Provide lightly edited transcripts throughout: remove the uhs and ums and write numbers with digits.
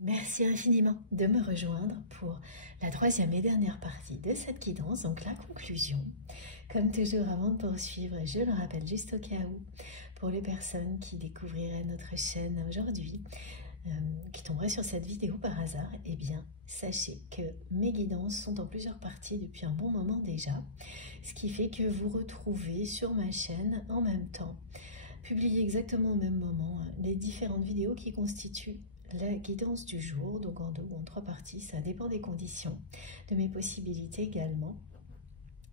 Merci infiniment de me rejoindre pour la troisième et dernière partie de cette guidance, donc la conclusion. Comme toujours, avant de poursuivre, je le rappelle juste au cas où, pour les personnes qui découvriraient notre chaîne aujourd'hui, qui tomberaient sur cette vidéo par hasard, eh bien, sachez que mes guidances sont en plusieurs parties depuis un bon moment déjà, ce qui fait que vous retrouvez sur ma chaîne en même temps, publiées exactement au même moment, les différentes vidéos qui constituent la guidance du jour, donc en 2 ou en 3 parties, ça dépend des conditions, de mes possibilités également.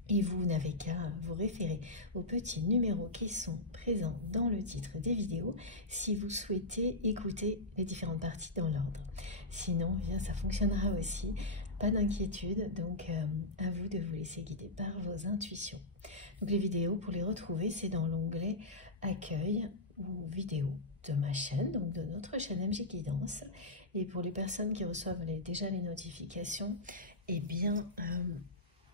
Et vous n'avez qu'à vous référer aux petits numéros qui sont présents dans le titre des vidéos si vous souhaitez écouter les différentes parties dans l'ordre. Sinon, bien, ça fonctionnera aussi, pas d'inquiétude, donc à vous de vous laisser guider par vos intuitions. Donc les vidéos, pour les retrouver, c'est dans l'onglet Accueil ou vidéo de ma chaîne, donc de notre chaîne MJ Guidance. Et pour les personnes qui reçoivent déjà les notifications, eh bien,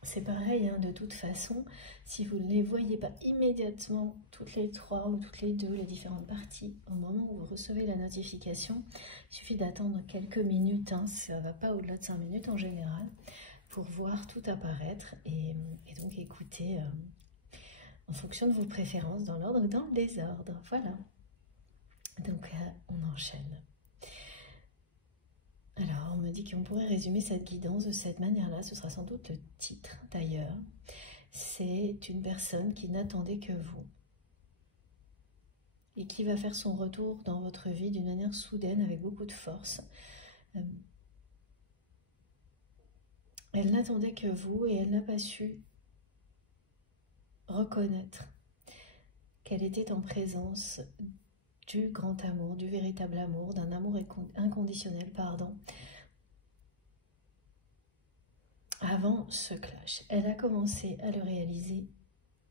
c'est pareil, hein, de toute façon, si vous ne les voyez pas immédiatement, toutes les 3 ou toutes les 2, les différentes parties, au moment où vous recevez la notification, il suffit d'attendre quelques minutes, hein, ça ne va pas au-delà de 5 minutes en général, pour voir tout apparaître et donc écouter en fonction de vos préférences, dans l'ordre ou dans le désordre. Voilà. Donc, on enchaîne. Alors, on me dit qu'on pourrait résumer cette guidance de cette manière-là. Ce sera sans doute le titre, d'ailleurs. C'est une personne qui n'attendait que vous et qui va faire son retour dans votre vie d'une manière soudaine, avec beaucoup de force. Elle n'attendait que vous et elle n'a pas su reconnaître qu'elle était en présence du grand amour, du véritable amour, d'un amour inconditionnel, pardon. Avant ce clash, elle a commencé à le réaliser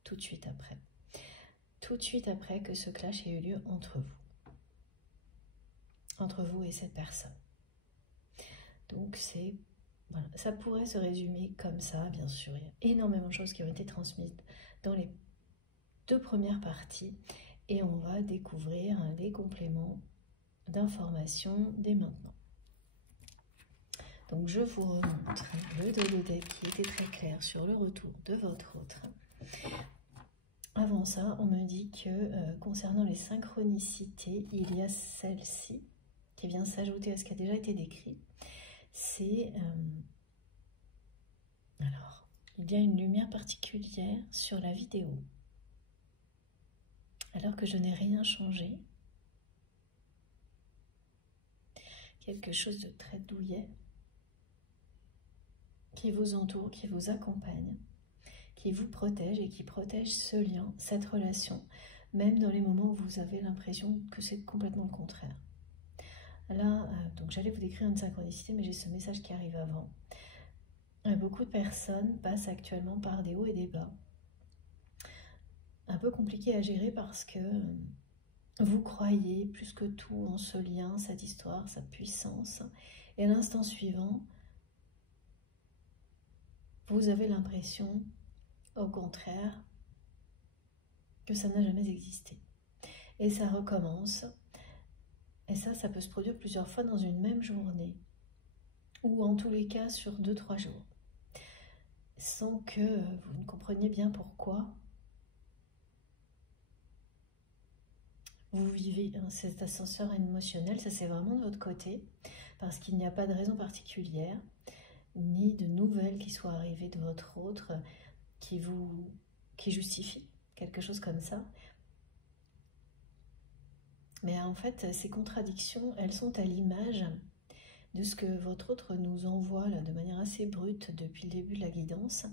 tout de suite après. Tout de suite après que ce clash ait eu lieu entre vous et cette personne. Donc c'est, voilà, ça pourrait se résumer comme ça, bien sûr. Il y a énormément de choses qui ont été transmises dans les 2 premières parties et on va découvrir les compléments d'informations dès maintenant. Donc je vous remontre le dos de deck qui était très clair sur le retour de votre autre. Avant ça, on me dit que concernant les synchronicités, il y a celle-ci qui vient s'ajouter à ce qui a déjà été décrit. C'est... alors, il y a une lumière particulière sur la vidéo. Alors que je n'ai rien changé. Quelque chose de très douillet qui vous entoure, qui vous accompagne, qui vous protège et qui protège ce lien, cette relation, même dans les moments où vous avez l'impression que c'est complètement le contraire. Là, donc j'allais vous décrire une synchronicité, mais j'ai ce message qui arrive avant. Beaucoup de personnes passent actuellement par des hauts et des bas. Un peu compliqué à gérer parce que vous croyez plus que tout en ce lien, cette histoire, sa puissance. Et à l'instant suivant, vous avez l'impression, au contraire, que ça n'a jamais existé. Et ça recommence. Et ça peut se produire plusieurs fois dans une même journée. Ou en tous les cas sur 2-3 jours. Sans que vous ne compreniez bien pourquoi. Vous vivez cet ascenseur émotionnel, ça c'est vraiment de votre côté. Parce qu'il n'y a pas de raison particulière. Ni de nouvelles qui soient arrivées de votre autre qui justifient quelque chose comme ça. Mais en fait, ces contradictions, elles sont à l'image de ce que votre autre nous envoie là, de manière assez brute depuis le début de la guidance,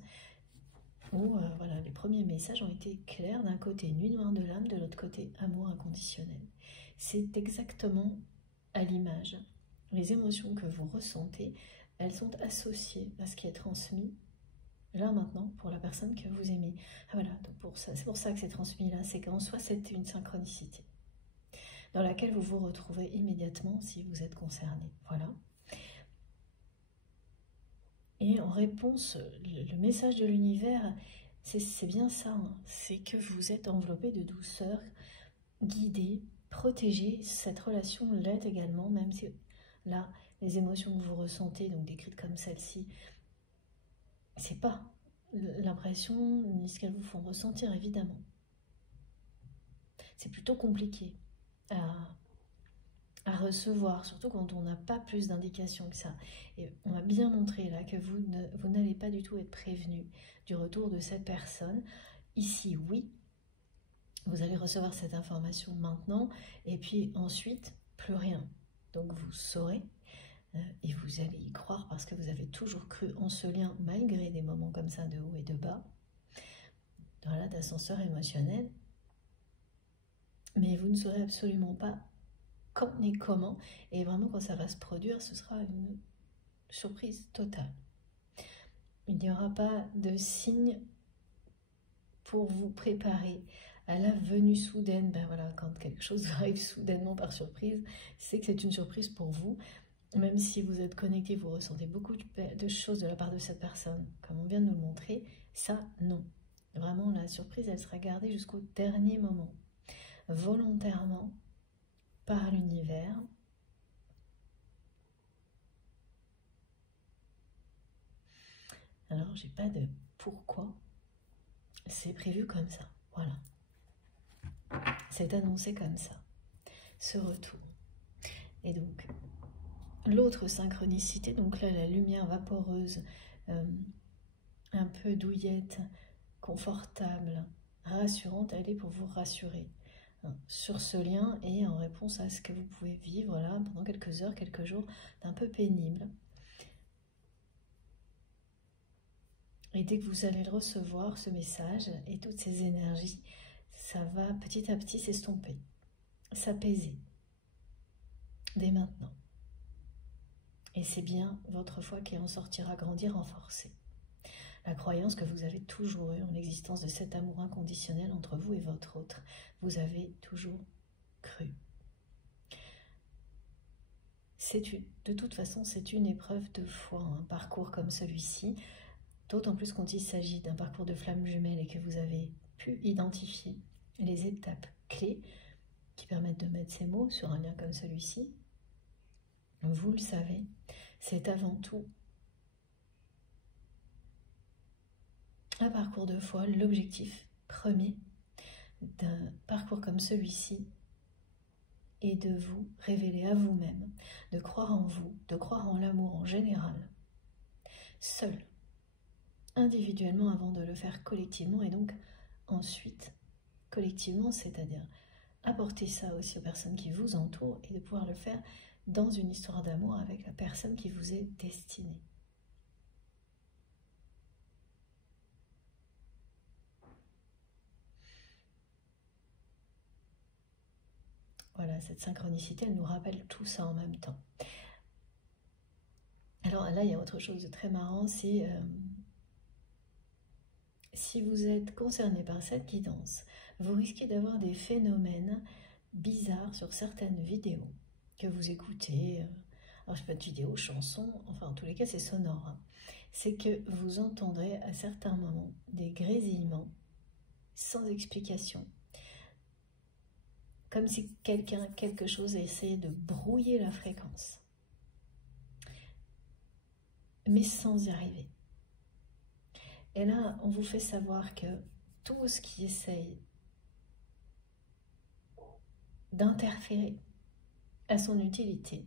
où voilà, les premiers messages ont été clairs, d'un côté nuit noire de l'âme, de l'autre côté amour inconditionnel. C'est exactement à l'image. Les émotions que vous ressentez, elles sont associées à ce qui est transmis là maintenant pour la personne que vous aimez. Ah voilà, c'est pour ça que c'est transmis là, c'est qu'en soi c'est une synchronicité dans laquelle vous vous retrouvez immédiatement si vous êtes concerné. Voilà. Et en réponse, le message de l'univers, c'est bien ça, hein, c'est que vous êtes enveloppé de douceur, guidé, protégé. Cette relation l'aide également, même si là, les émotions que vous ressentez, donc décrites comme celle-ci, c'est pas l'impression ni ce qu'elles vous font ressentir, évidemment. C'est plutôt compliqué à recevoir, surtout quand on n'a pas plus d'indications que ça. Et on m'a bien montré là que vous n'allez pas du tout être prévenu du retour de cette personne. Ici, oui, vous allez recevoir cette information maintenant, et puis ensuite, plus rien. Donc vous saurez, et vous allez y croire parce que vous avez toujours cru en ce lien, malgré des moments comme ça de haut et de bas, voilà, d'ascenseur émotionnel. Mais vous ne saurez absolument pas quand ni comment, et vraiment quand ça va se produire, ce sera une surprise totale. Il n'y aura pas de signe pour vous préparer à la venue soudaine. Ben voilà, quand quelque chose arrive soudainement par surprise, c'est que c'est une surprise pour vous. Même si vous êtes connecté, vous ressentez beaucoup de choses de la part de cette personne, comme on vient de nous le montrer, ça, non. Vraiment, la surprise, elle sera gardée jusqu'au dernier moment, volontairement, par l'univers. Alors, j'ai pas de pourquoi, c'est prévu comme ça, voilà. C'est annoncé comme ça, ce retour. Et donc, l'autre synchronicité, donc là, la lumière vaporeuse, un peu douillette, confortable, rassurante, elle est pour vous rassurer sur ce lien et en réponse à ce que vous pouvez vivre là pendant quelques heures, quelques jours d'un peu pénible. Et dès que vous allez le recevoir, ce message et toutes ces énergies, ça va petit à petit s'estomper, s'apaiser dès maintenant. Et c'est bien votre foi qui en sortira grandir, renforcée. La croyance que vous avez toujours eue en l'existence de cet amour inconditionnel entre vous et votre autre. Vous avez toujours cru. De toute façon, c'est une épreuve de foi, un parcours comme celui-ci, d'autant plus quand il s'agit d'un parcours de flammes jumelles et que vous avez pu identifier les étapes clés qui permettent de mettre ces mots sur un lien comme celui-ci. Vous le savez, c'est avant tout un parcours de foi. L'objectif premier d'un parcours comme celui-ci est de vous révéler à vous-même, de croire en vous, de croire en l'amour en général, seul, individuellement avant de le faire collectivement, et donc ensuite collectivement, c'est-à-dire apporter ça aussi aux personnes qui vous entourent et de pouvoir le faire dans une histoire d'amour avec la personne qui vous est destinée. Voilà, cette synchronicité, elle nous rappelle tout ça en même temps. Alors là, il y a autre chose de très marrant, c'est si vous êtes concerné par cette guidance, vous risquez d'avoir des phénomènes bizarres sur certaines vidéos que vous écoutez. Alors, je ne sais pas de vidéos, chansons, enfin en tous les cas c'est sonore. Hein. C'est que vous entendrez à certains moments des grésillements sans explication. Comme si quelque chose essayait de brouiller la fréquence. Mais sans y arriver. Et là, on vous fait savoir que tout ce qui essaye d'interférer à son utilité,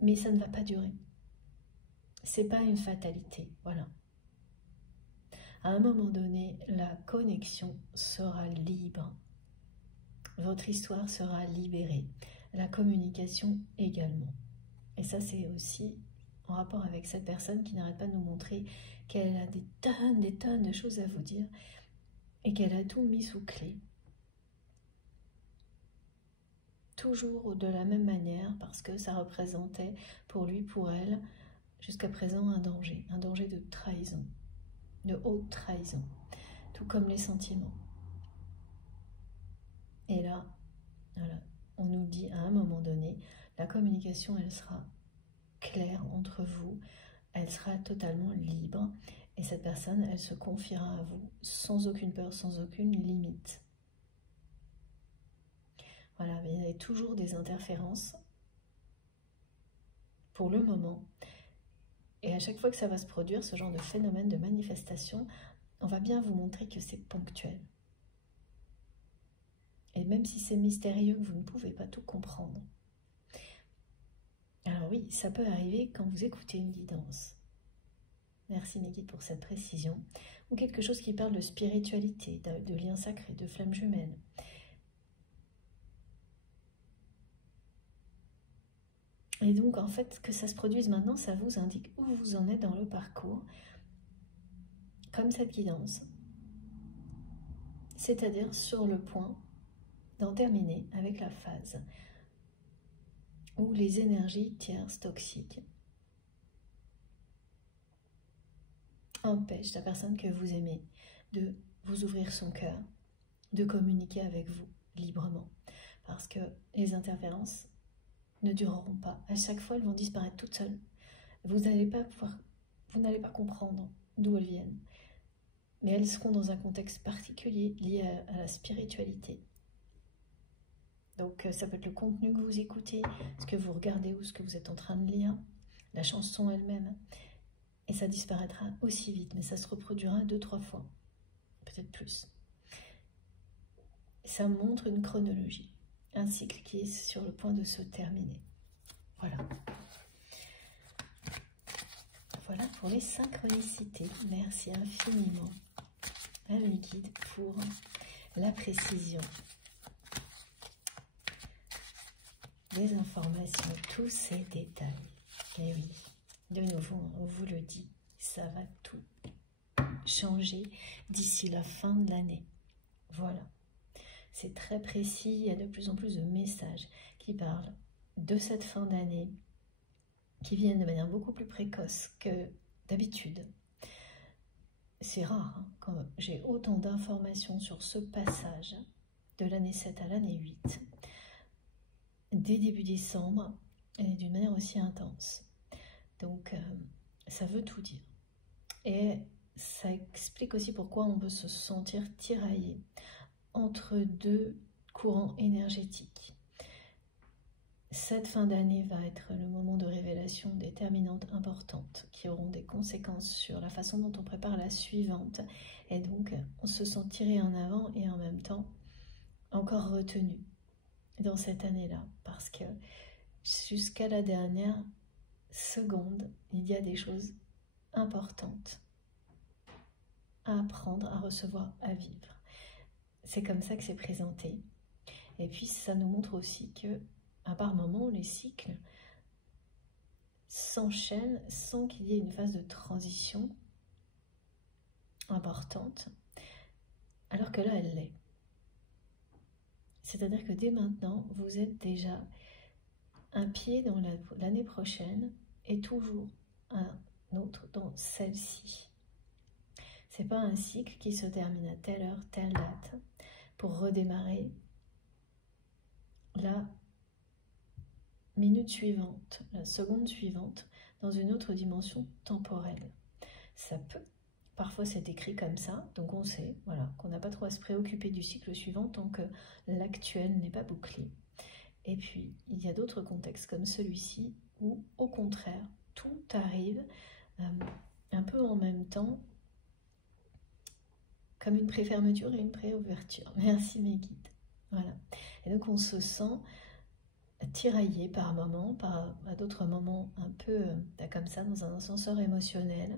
mais ça ne va pas durer. C'est pas une fatalité, voilà. À un moment donné, la connexion sera libre. Votre histoire sera libérée. La communication également. Et ça, c'est aussi en rapport avec cette personne qui n'arrête pas de nous montrer qu'elle a des tonnes de choses à vous dire et qu'elle a tout mis sous clé. Toujours de la même manière parce que ça représentait pour lui, pour elle, jusqu'à présent un danger de trahison, de haute trahison, tout comme les sentiments. Et là, voilà, on nous dit à un moment donné, la communication, elle sera claire entre vous, elle sera totalement libre, et cette personne, elle se confiera à vous sans aucune peur, sans aucune limite. Voilà, mais il y a toujours des interférences pour le moment. Et à chaque fois que ça va se produire, ce genre de phénomène de manifestation, on va bien vous montrer que c'est ponctuel. Et même si c'est mystérieux, que vous ne pouvez pas tout comprendre. Alors oui, ça peut arriver quand vous écoutez une guidance. Merci mes guides pour cette précision. Ou quelque chose qui parle de spiritualité, de liens sacrés, de flammes jumelles. Et donc en fait, que ça se produise maintenant, ça vous indique où vous en êtes dans le parcours, comme cette guidance. C'est-à-dire sur le point d'en terminer avec la phase où les énergies tierces toxiques empêchent la personne que vous aimez de vous ouvrir son cœur, de communiquer avec vous librement. Parce que les interférences ne dureront pas. À chaque fois, elles vont disparaître toutes seules. Vous n'allez pas comprendre d'où elles viennent. Mais elles seront dans un contexte particulier lié à la spiritualité. Donc ça peut être le contenu que vous écoutez, ce que vous regardez ou ce que vous êtes en train de lire, la chanson elle-même. Et ça disparaîtra aussi vite, mais ça se reproduira 2-3 fois, peut-être plus. Ça montre une chronologie, un cycle qui est sur le point de se terminer. Voilà. Voilà pour les synchronicités. Merci infiniment à mes guides pour la précision des informations, tous ces détails. Et oui, de nouveau, on vous le dit, ça va tout changer d'ici la fin de l'année. Voilà. C'est très précis, il y a de plus en plus de messages qui parlent de cette fin d'année, qui viennent de manière beaucoup plus précoce que d'habitude. C'est rare hein, quand j'ai autant d'informations sur ce passage de l'année 7 à l'année 8, dès début décembre, et d'une manière aussi intense. Donc, ça veut tout dire. Et ça explique aussi pourquoi on peut se sentir tiraillé entre deux courants énergétiques. Cette fin d'année va être le moment de révélation déterminantes importantes qui auront des conséquences sur la façon dont on prépare la suivante. Et donc, on se sent tiré en avant et en même temps encore retenu dans cette année-là. Parce que jusqu'à la dernière seconde, il y a des choses importantes à apprendre, à recevoir, à vivre. C'est comme ça que c'est présenté. Et puis, ça nous montre aussi que, à par moments, les cycles s'enchaînent sans qu'il y ait une phase de transition importante, alors que là, elle l'est. C'est-à-dire que dès maintenant, vous êtes déjà un pied dans l'année prochaine et toujours un autre dans celle-ci. C'est pas un cycle qui se termine à telle heure, telle date, pour redémarrer la minute suivante, la seconde suivante, dans une autre dimension temporelle. Ça peut. Parfois c'est écrit comme ça, donc on sait voilà, qu'on n'a pas trop à se préoccuper du cycle suivant tant que l'actuel n'est pas bouclé. Et puis, il y a d'autres contextes comme celui-ci où, au contraire, tout arrive un peu en même temps, comme une préfermeture et une préouverture. Merci mes guides. Voilà. Et donc on se sent tiraillé par moments, à d'autres moments un peu comme ça, dans un ascenseur émotionnel.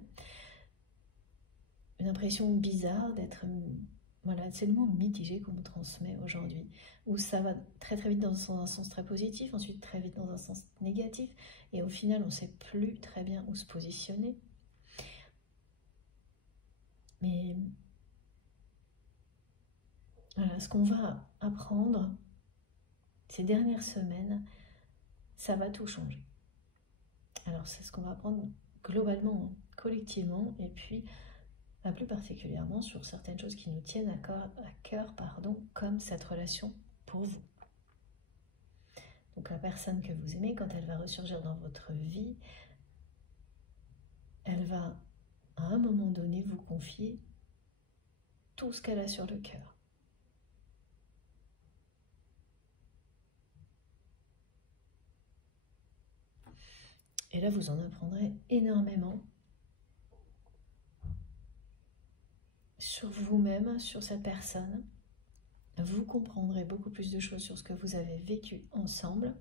Une impression bizarre d'être... Voilà, c'est le mot mitigé qu'on me transmet aujourd'hui, où ça va très très vite dans un sens très positif, ensuite très vite dans un sens négatif, et au final on ne sait plus très bien où se positionner. Mais voilà, ce qu'on va apprendre ces dernières semaines, ça va tout changer. Alors c'est ce qu'on va apprendre globalement, collectivement, et puis plus particulièrement sur certaines choses qui nous tiennent à cœur, comme cette relation pour vous. Donc la personne que vous aimez, quand elle va ressurgir dans votre vie, elle va à un moment donné vous confier tout ce qu'elle a sur le cœur. Et là, vous en apprendrez énormément sur vous-même, sur cette personne. Vous comprendrez beaucoup plus de choses sur ce que vous avez vécu ensemble.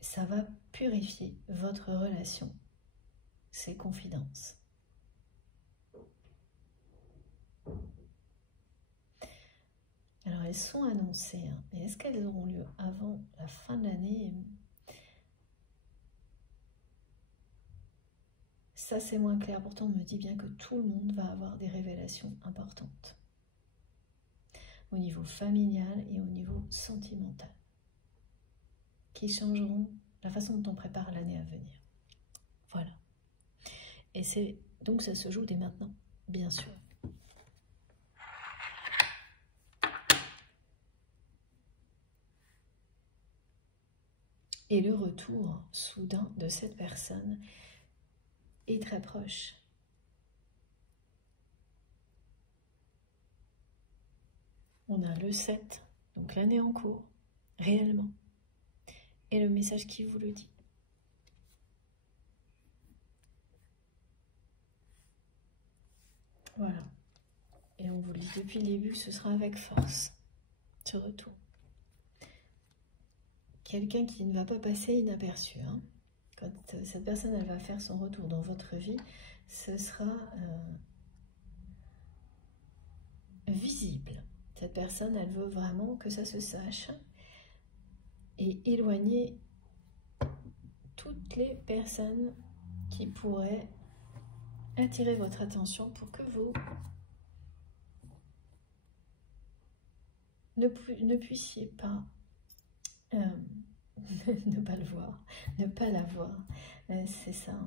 Ça va purifier votre relation, ces confidences. Alors, elles sont annoncées, hein, mais est-ce qu'elles auront lieu avant la fin de l'année? Ça, c'est moins clair. Pourtant, on me dit bien que tout le monde va avoir des révélations importantes. Au niveau familial et au niveau sentimental. Qui changeront la façon dont on prépare l'année à venir. Voilà. Et c'est donc ça se joue dès maintenant, bien sûr. Et le retour soudain de cette personne est très proche. On a le 7, donc l'année en cours, réellement. Et le message qui vous le dit. Voilà. Et on vous le dit depuis le début, ce sera avec force, ce retour. Quelqu'un qui ne va pas passer inaperçu. Hein. Quand cette personne elle va faire son retour dans votre vie, ce sera visible. Cette personne, elle veut vraiment que ça se sache et éloigner toutes les personnes qui pourraient attirer votre attention pour que vous ne puissiez pas ne pas le voir, ne pas la voir. C'est ça.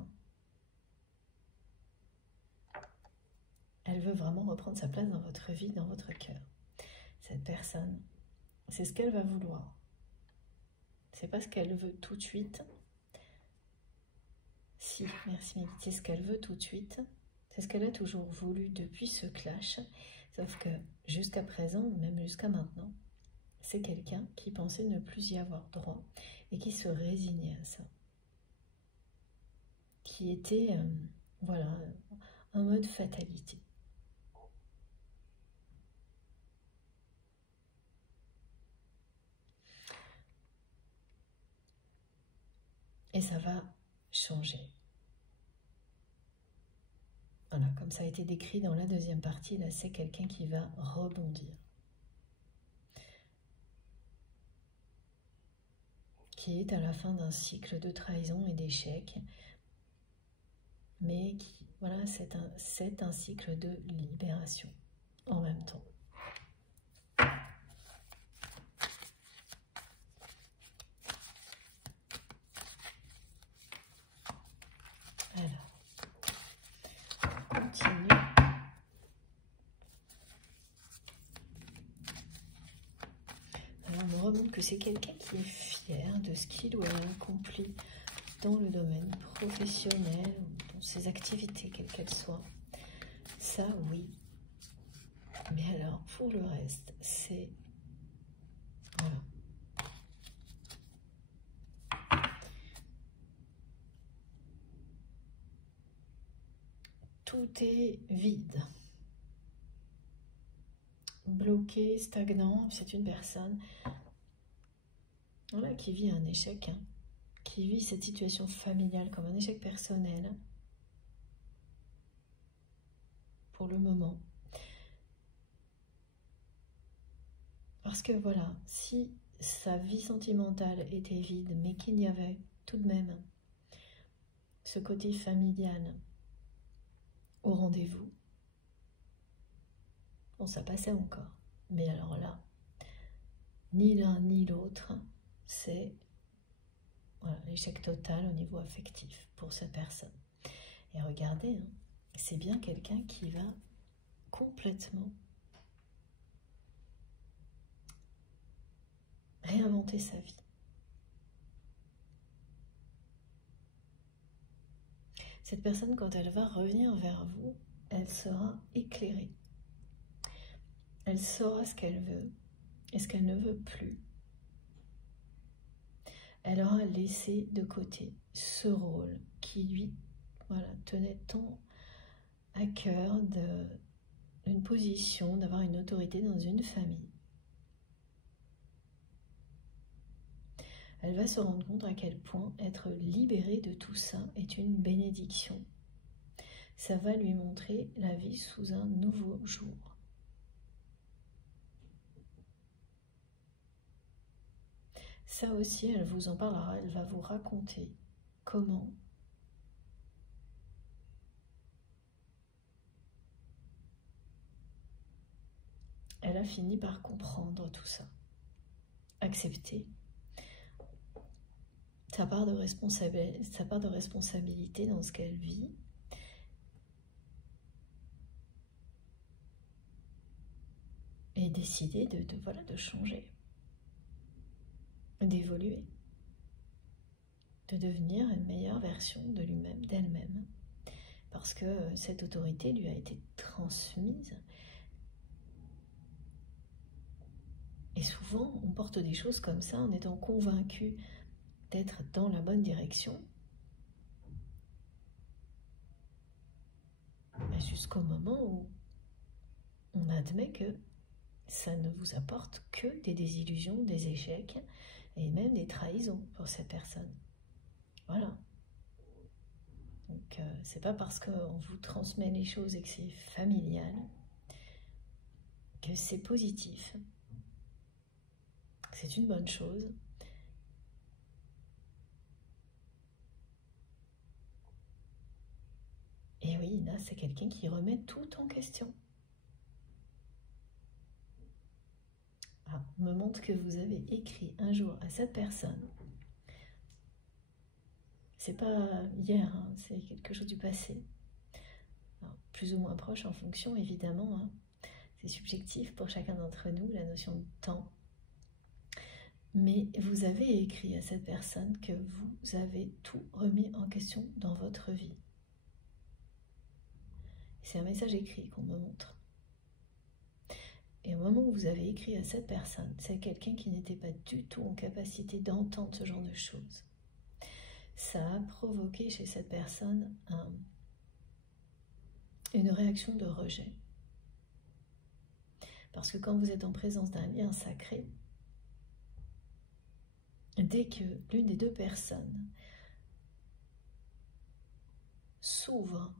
Elle veut vraiment reprendre sa place dans votre vie, dans votre cœur. Cette personne, c'est ce qu'elle va vouloir. C'est pas ce qu'elle veut tout de suite. Si, merci Mégane, c'est ce qu'elle veut tout de suite. C'est ce qu'elle a toujours voulu depuis ce clash. Sauf que jusqu'à présent, même jusqu'à maintenant, c'est quelqu'un qui pensait ne plus y avoir droit et qui se résignait à ça. Qui était, voilà, en mode fatalité. Et ça va changer. Voilà, comme ça a été décrit dans la deuxième partie, là c'est quelqu'un qui va rebondir. Qui est à la fin d'un cycle de trahison et d'échecs, mais qui, voilà, c'est un cycle de libération en même temps. Alors, on continue. Alors, on me remonte que c'est quelqu'un qui est fier de ce qu'il ou elle a accompli dans le domaine professionnel ou dans ses activités, quelles qu'elles soient. Ça, oui. Mais alors, pour le reste, c'est... Voilà. Tout est vide. Bloqué, stagnant. C'est une personne voilà, qui vit un échec, hein, qui vit cette situation familiale comme un échec personnel. Pour le moment. Parce que voilà, si sa vie sentimentale était vide, mais qu'il y avait tout de même ce côté familial au rendez-vous, bon, ça passait encore. Mais alors là, ni l'un ni l'autre, c'est voilà, l'échec total au niveau affectif pour cette personne. Et regardez, hein, c'est bien quelqu'un qui va complètement réinventer sa vie. Cette personne, quand elle va revenir vers vous, elle sera éclairée. Elle saura ce qu'elle veut et ce qu'elle ne veut plus. elle aura laissé de côté ce rôle qui lui tenait tant à cœur d'une position, d'avoir une autorité dans une famille. Elle va se rendre compte à quel point être libérée de tout ça est une bénédiction. Ça va lui montrer la vie sous un nouveau jour. Ça aussi, elle vous en parlera, elle va vous raconter comment elle a fini par comprendre tout ça, accepter sa part de responsabilité dans ce qu'elle vit, et décider de changer, d'évoluer, de devenir une meilleure version de lui-même, d'elle-même, parce que cette autorité lui a été transmise. Et souvent, on porte des choses comme ça en étant convaincu d'être dans la bonne direction, jusqu'au moment où on admet que ça ne vous apporte que des désillusions, des échecs et même des trahisons pour cette personne. Voilà. Donc, c'est pas parce qu'on vous transmet les choses et que c'est familial que c'est positif. C'est une bonne chose. Et oui, là, c'est quelqu'un qui remet tout en question. Ah, on me montre que vous avez écrit un jour à cette personne. C'est pas hier, hein, c'est quelque chose du passé. Alors, plus ou moins proche en fonction, évidemment. Hein. C'est subjectif pour chacun d'entre nous, la notion de temps. Mais vous avez écrit à cette personne que vous avez tout remis en question dans votre vie. C'est un message écrit qu'on me montre. Et au moment où vous avez écrit à cette personne, c'est quelqu'un qui n'était pas du tout en capacité d'entendre ce genre de choses. Ça a provoqué chez cette personne une réaction de rejet. Parce que quand vous êtes en présence d'un lien sacré, dès que l'une des deux personnes s'ouvre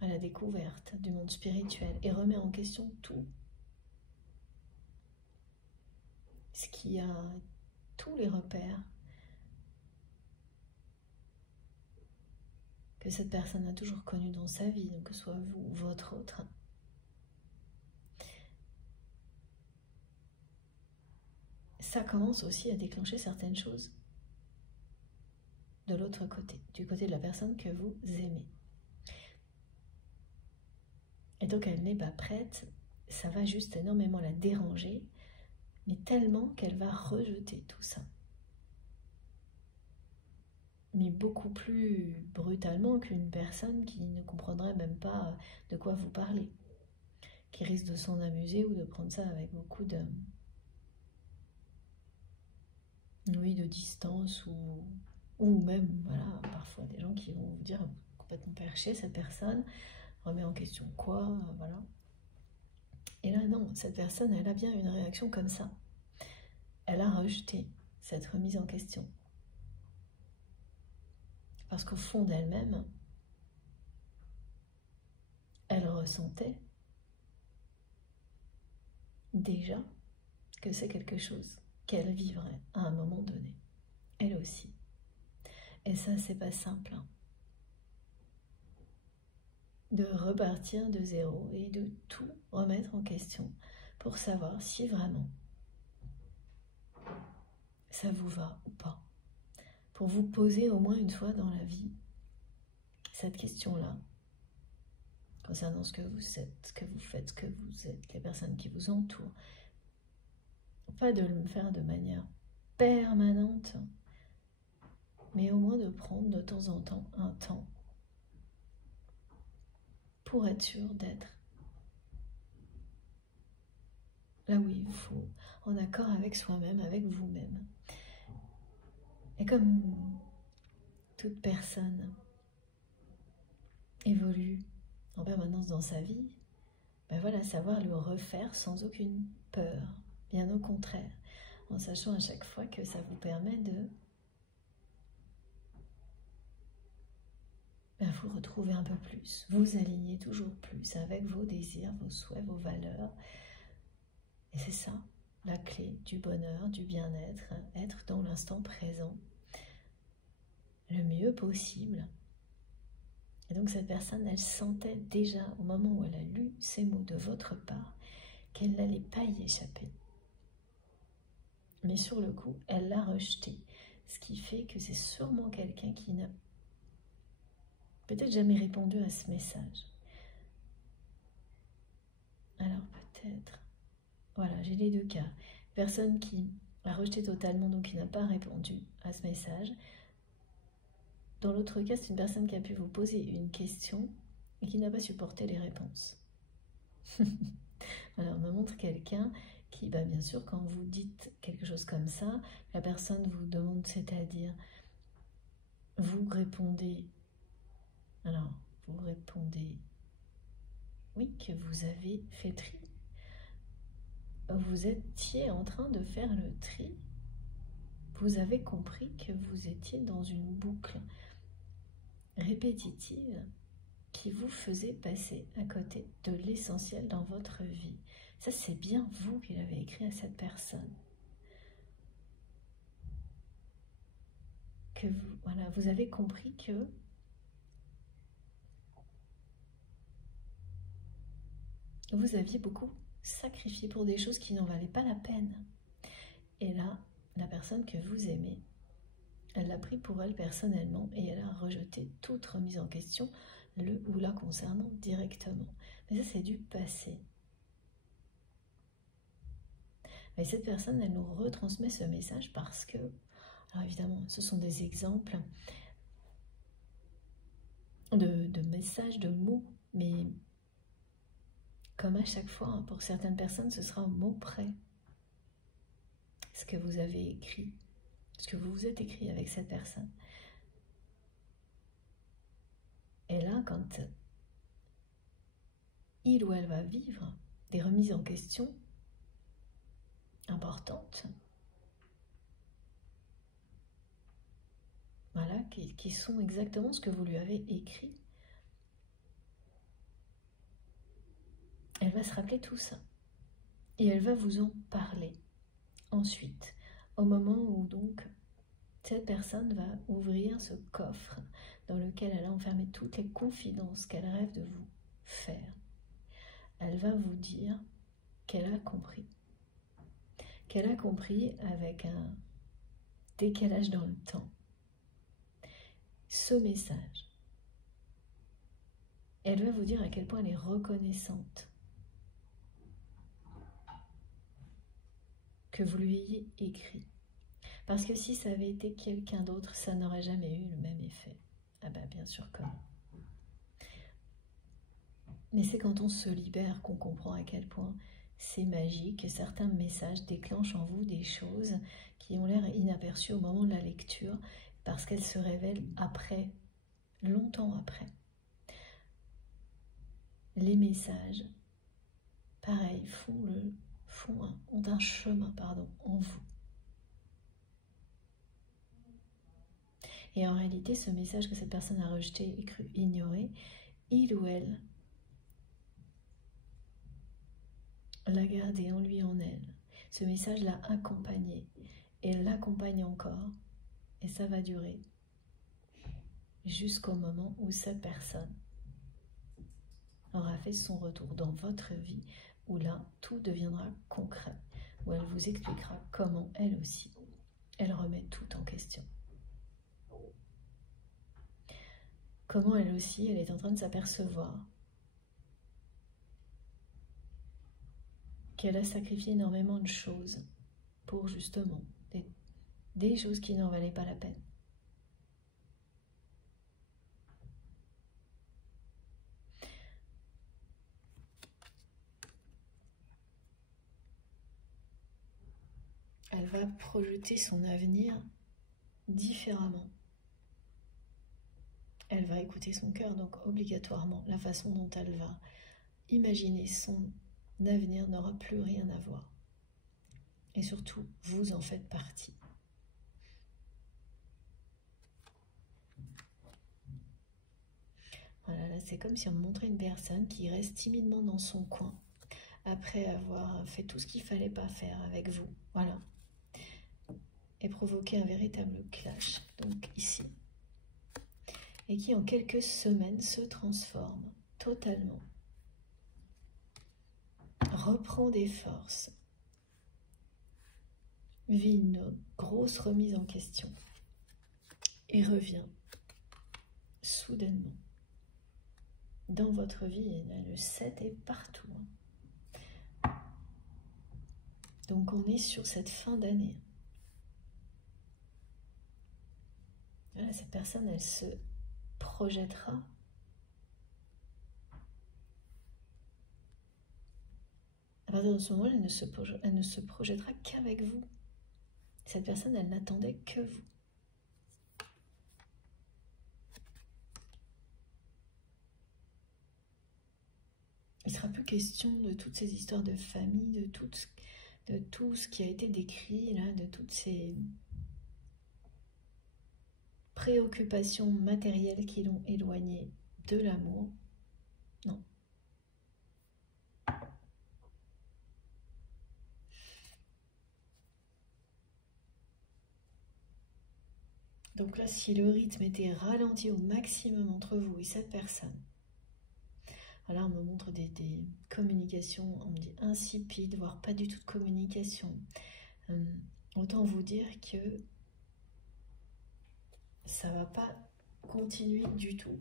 à la découverte du monde spirituel et remet en question tout, ce qui a tous les repères que cette personne a toujours connu dans sa vie, donc que ce soit vous ou votre autre, ça commence aussi à déclencher certaines choses de l'autre côté, du côté de la personne que vous aimez. Et donc elle n'est pas prête, ça va juste énormément la déranger, mais tellement qu'elle va rejeter tout ça. Mais beaucoup plus brutalement qu'une personne qui ne comprendrait même pas de quoi vous parlez, qui risque de s'en amuser ou de prendre ça avec beaucoup de distance ou même, voilà, parfois des gens qui vont vous dire complètement perché, cette personne remet en question quoi, voilà. Et là, non, cette personne, elle a bien une réaction comme ça. Elle a rejeté cette remise en question. Parce qu'au fond d'elle-même, elle ressentait déjà que c'est quelque chose qu'elle vivrait à un moment donné, elle aussi. Et ça, c'est pas simple, hein. De repartir de zéro et de tout remettre en question pour savoir si vraiment ça vous va ou pas. Pour vous poser au moins une fois dans la vie cette question-là, concernant ce que vous êtes, ce que vous faites, ce que vous êtes, les personnes qui vous entourent. Pas de le faire de manière permanente, mais au moins de prendre de temps en temps un temps pour être sûr d'être là où il faut, en accord avec soi-même, avec vous-même. Et comme toute personne évolue en permanence dans sa vie, ben voilà, savoir le refaire sans aucune peur, bien au contraire, en sachant à chaque fois que ça vous permet de vous retrouver un peu plus, vous aligner toujours plus avec vos désirs, vos souhaits, vos valeurs. Et c'est ça, la clé du bonheur, du bien-être, être dans l'instant présent le mieux possible. Et donc cette personne, elle sentait déjà au moment où elle a lu ces mots de votre part qu'elle n'allait pas y échapper. Mais sur le coup, elle l'a rejeté. Ce qui fait que c'est sûrement quelqu'un qui n'a peut-être jamais répondu à ce message. Alors peut-être, voilà, j'ai les deux cas. Personne qui a rejeté totalement, donc qui n'a pas répondu à ce message. Dans l'autre cas, c'est une personne qui a pu vous poser une question et qui n'a pas supporté les réponses. Alors, on me montre quelqu'un qui, bien sûr, quand vous dites quelque chose comme ça, la personne vous demande, c'est-à-dire, vous répondez, alors, vous répondez, oui, que vous avez fait tri. Vous étiez en train de faire le tri. Vous avez compris que vous étiez dans une boucle répétitive qui vous faisait passer à côté de l'essentiel dans votre vie. Ça, c'est bien vous qui l'avez écrit à cette personne. Que vous, voilà, vous avez compris que vous aviez beaucoup sacrifié pour des choses qui n'en valaient pas la peine. Et là, la personne que vous aimez, elle l'a pris pour elle personnellement et elle a rejeté toute remise en question, le ou la concernant directement. Mais ça, c'est du passé. Mais cette personne, elle nous retransmet ce message parce que, alors évidemment, ce sont des exemples de messages, de mots, mais comme à chaque fois, pour certaines personnes, ce sera au mot près. Ce que vous avez écrit, ce que vous vous êtes écrit avec cette personne. Et là, quand il ou elle va vivre des remises en question importantes, voilà, qui sont exactement ce que vous lui avez écrit, elle va se rappeler tout ça. Et elle va vous en parler. Ensuite, au moment où donc cette personne va ouvrir ce coffre dans lequel elle a enfermé toutes les confidences qu'elle rêve de vous faire, elle va vous dire qu'elle a compris. Qu'elle a compris avec un décalage dans le temps. Ce message. Elle va vous dire à quel point elle est reconnaissante que vous lui ayez écrit. Parce que si ça avait été quelqu'un d'autre, ça n'aurait jamais eu le même effet. Ah bien sûr que non. Mais c'est quand on se libère qu'on comprend à quel point c'est magique et certains messages déclenchent en vous des choses qui ont l'air inaperçues au moment de la lecture parce qu'elles se révèlent après, longtemps après. Les messages, pareil, ont un chemin en vous. Et en réalité, ce message que cette personne a rejeté et cru ignorer, il ou elle l'a gardé en lui, en elle. Ce message l'a accompagné et l'accompagne encore. Et ça va durer jusqu'au moment où cette personne aura fait son retour dans votre vie, où là, tout deviendra concret, où elle vous expliquera comment elle aussi, elle remet tout en question. Comment elle aussi, elle est en train de s'apercevoir qu'elle a sacrifié énormément de choses pour justement des choses qui n'en valaient pas la peine. Elle va projeter son avenir différemment. Elle va écouter son cœur, donc obligatoirement, la façon dont elle va imaginer son avenir n'aura plus rien à voir. Et surtout, vous en faites partie. Voilà, là c'est comme si on me montrait une personne qui reste timidement dans son coin, après avoir fait tout ce qu'il ne fallait pas faire avec vous. Voilà. Et provoquer un véritable clash, donc ici. Et qui en quelques semaines se transforme totalement. Reprend des forces. Vit une grosse remise en question. Et revient soudainement dans votre vie. Et là, le 7 est partout. Donc on est sur cette fin d'année. Voilà, cette personne, elle se projettera. À partir de ce moment, elle ne se projettera qu'avec vous. Cette personne, elle n'attendait que vous. Il ne sera plus question de toutes ces histoires de famille, de tout ce qui a été décrit, là, de toutes ces préoccupations matérielles qui l'ont éloigné de l'amour. Non. Donc là, si le rythme était ralenti au maximum entre vous et cette personne, voilà, on me montre des communications, on me dit insipides, voire pas du tout de communication. Autant vous dire que ça va pas continuer du tout.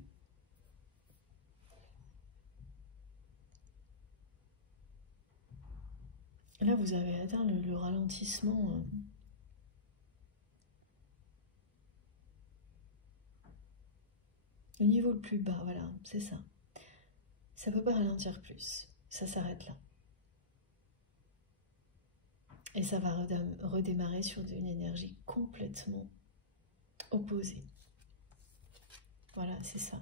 Là, vous avez atteint le ralentissement. Le niveau le plus bas, voilà, c'est ça. Ça ne peut pas ralentir plus. Ça s'arrête là. Et ça va redémarrer sur une énergie complètement opposée. Voilà, c'est ça.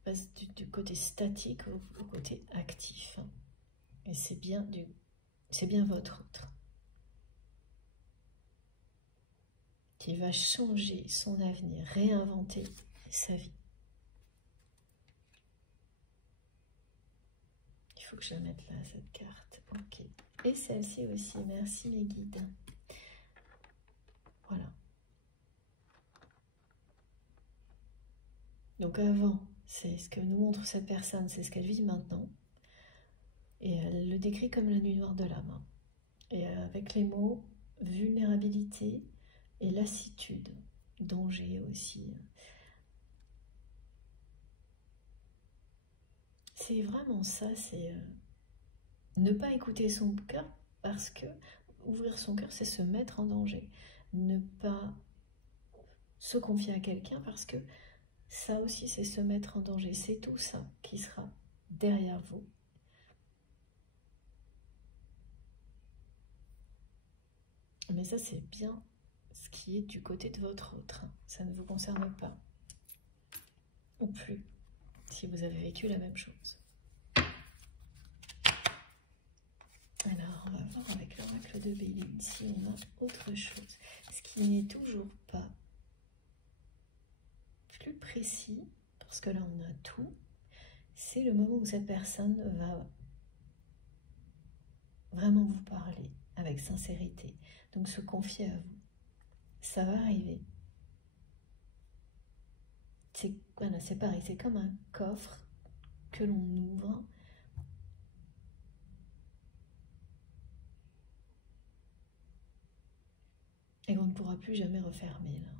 On passe du côté statique au côté actif. Et c'est bien votre autre qui va changer son avenir, réinventer sa vie. Il faut que je la mette là, cette carte. Ok. Et celle-ci aussi. Merci mes guides. Voilà. Donc avant, c'est ce que nous montre cette personne, c'est ce qu'elle vit maintenant. Et elle le décrit comme la nuit noire de l'âme. Et avec les mots vulnérabilité et lassitude, danger aussi. C'est vraiment ça, c'est ne pas écouter son cœur, parce que ouvrir son cœur, c'est se mettre en danger. Ne pas se confier à quelqu'un, parce que ça aussi, c'est se mettre en danger. C'est tout ça qui sera derrière vous. Mais ça, c'est bien ce qui est du côté de votre autre. Ça ne vous concerne pas. Ou plus, si vous avez vécu la même chose. Alors, on va voir avec l'oracle de Béline si on a autre chose. Ce qui n'est toujours pas plus précis, parce que là, on a tout. C'est le moment où cette personne va vraiment vous parler avec sincérité. Donc, se confier à vous. Ça va arriver. Voilà, c'est pareil, c'est comme un coffre que l'on ouvre. Et qu'on ne pourra plus jamais refermer là.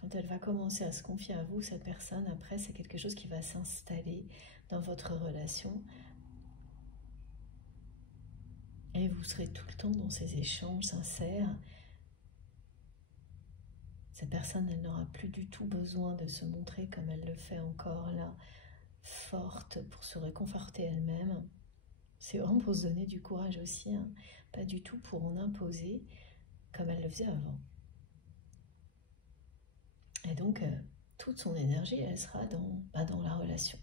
Quand elle va commencer à se confier à vous, cette personne, après, c'est quelque chose qui va s'installer dans votre relation. Et vous serez tout le temps dans ces échanges sincères. Cette personne, elle n'aura plus du tout besoin de se montrer comme elle le fait encore là, forte pour se réconforter elle-même. C'est vraiment pour se donner du courage aussi, hein. Pas du tout pour en imposer comme elle le faisait avant. Et donc, toute son énergie, elle sera dans la relation.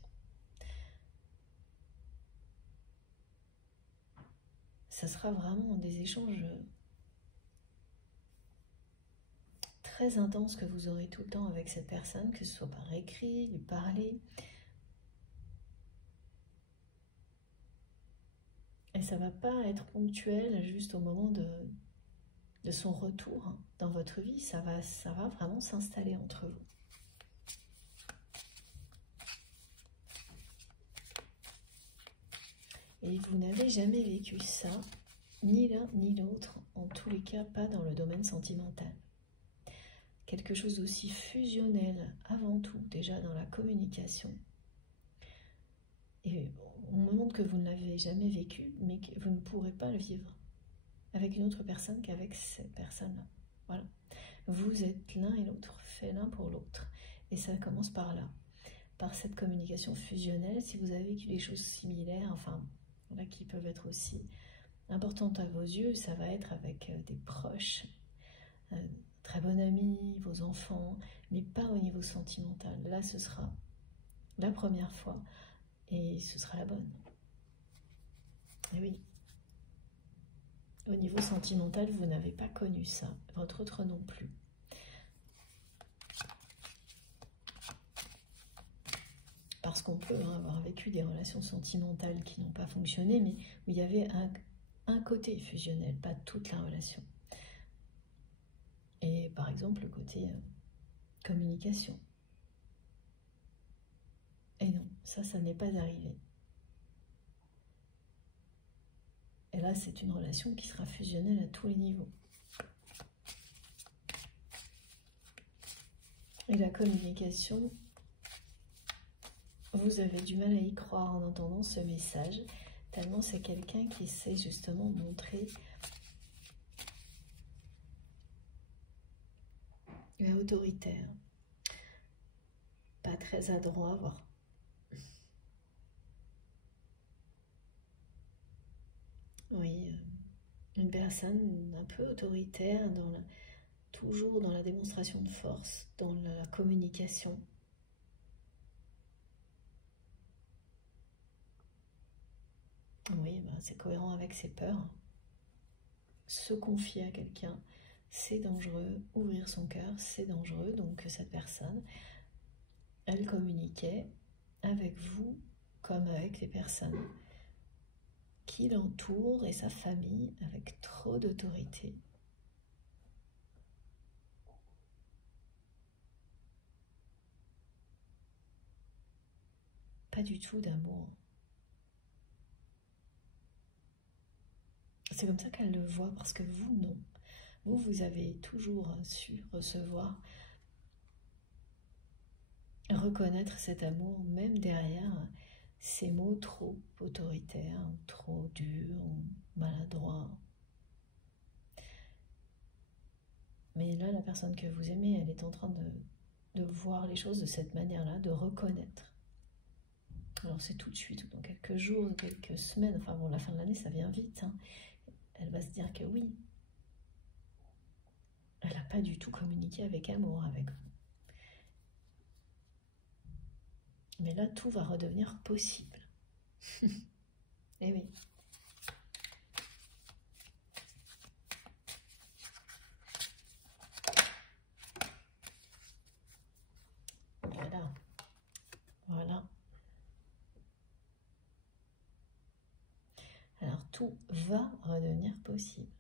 Ça sera vraiment des échanges très intenses que vous aurez tout le temps avec cette personne, que ce soit par écrit, lui parler. Et ça va pas être ponctuel juste au moment de son retour, hein, dans votre vie. Ça va vraiment s'installer entre vous. Et vous n'avez jamais vécu ça, ni l'un ni l'autre, en tous les cas pas dans le domaine sentimental. Quelque chose d'aussi fusionnel avant tout, déjà dans la communication. Et on me montre que vous ne l'avez jamais vécu, mais que vous ne pourrez pas le vivre avec une autre personne qu'avec cette personne-là. Voilà. Vous êtes l'un et l'autre, fait l'un pour l'autre. Et ça commence par là, par cette communication fusionnelle. Si vous avez vécu des choses similaires, enfin, là, qui peuvent être aussi importantes à vos yeux, ça va être avec des proches, très bon ami, vos enfants, mais pas au niveau sentimental. Là, ce sera la première fois et ce sera la bonne. Et oui. Au niveau sentimental, vous n'avez pas connu ça, votre autre non plus. Parce qu'on peut avoir vécu des relations sentimentales qui n'ont pas fonctionné, mais où il y avait un côté fusionnel, pas toute la relation. Et par exemple, le côté communication. Et non, ça n'est pas arrivé. Et là, c'est une relation qui sera fusionnelle à tous les niveaux. Et la communication, vous avez du mal à y croire en entendant ce message, tellement c'est quelqu'un qui sait justement montrer autoritaire, pas très adroit, voire oui, une personne un peu autoritaire, toujours dans la démonstration de force, dans la communication. Oui, ben, c'est cohérent avec ses peurs. Se confier à quelqu'un, c'est dangereux. Ouvrir son cœur, c'est dangereux. Donc cette personne, elle communiquait avec vous comme avec les personnes qui l'entourent et sa famille avec trop d'autorité. Pas du tout d'amour. C'est comme ça qu'elle le voit, parce que vous, non. Vous avez toujours su recevoir, reconnaître cet amour, même derrière ces mots trop autoritaires, trop durs, maladroits. Mais là, la personne que vous aimez, elle est en train de voir les choses de cette manière-là, de reconnaître. Alors c'est tout de suite, dans quelques jours, quelques semaines, enfin bon, la fin de l'année, ça vient vite, hein. Elle va se dire que oui, elle n'a pas du tout communiqué avec amour avec vous. Mais là, tout va redevenir possible. Eh oui. Voilà. Voilà. Alors, tout va redevenir possible.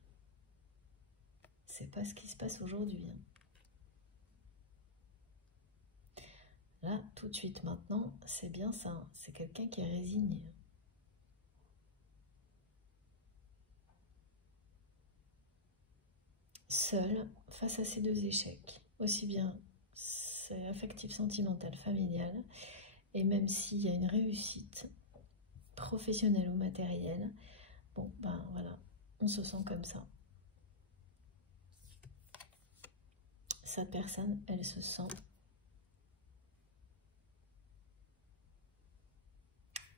C'est pas ce qui se passe aujourd'hui, hein. Là, tout de suite, maintenant, c'est bien ça, hein. C'est quelqu'un qui est résigné. Seul, face à ces deux échecs, aussi bien c'est affectif, sentimental, familial, et même s'il y a une réussite professionnelle ou matérielle, bon, ben voilà, on se sent comme ça. Cette personne, elle se sent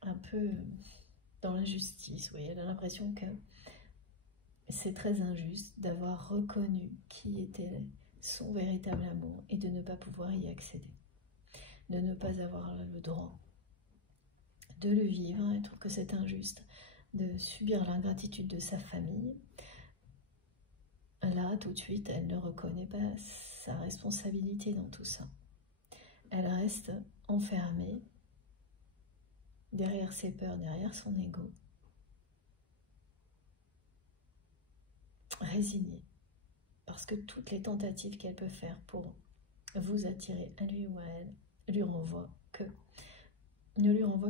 un peu dans l'injustice. Vous voyez, elle a l'impression que c'est très injuste d'avoir reconnu qui était son véritable amour et de ne pas pouvoir y accéder, de ne pas avoir le droit de le vivre. Elle trouve que c'est injuste de subir l'ingratitude de sa famille. Là, tout de suite, elle ne reconnaît pas sa responsabilité dans tout ça. Elle reste enfermée derrière ses peurs, derrière son ego, résignée, parce que toutes les tentatives qu'elle peut faire pour vous attirer à lui ou à elle ne lui renvoient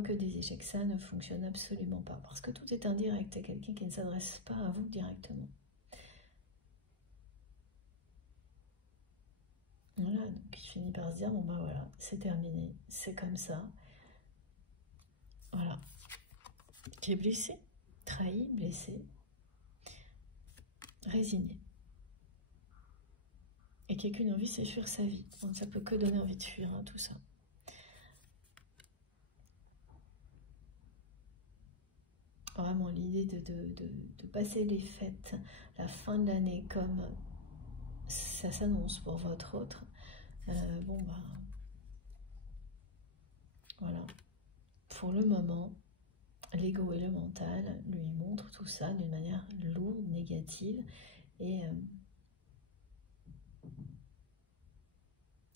que des échecs. Ça ne fonctionne absolument pas, parce que tout est indirect. C'est quelqu'un qui ne s'adresse pas à vous directement. Voilà, donc il finit par se dire, bon ben voilà, c'est terminé, c'est comme ça. Voilà. Qui est blessé, trahi, blessé, résigné. Et qui n'a qu'une envie, c'est fuir sa vie. Donc ça peut que donner envie de fuir, hein, tout ça. Vraiment l'idée de passer les fêtes, la fin de l'année, comme ça s'annonce pour votre autre. Bon bah voilà. Pour le moment, l'ego et le mental lui montrent tout ça d'une manière lourde, négative. Et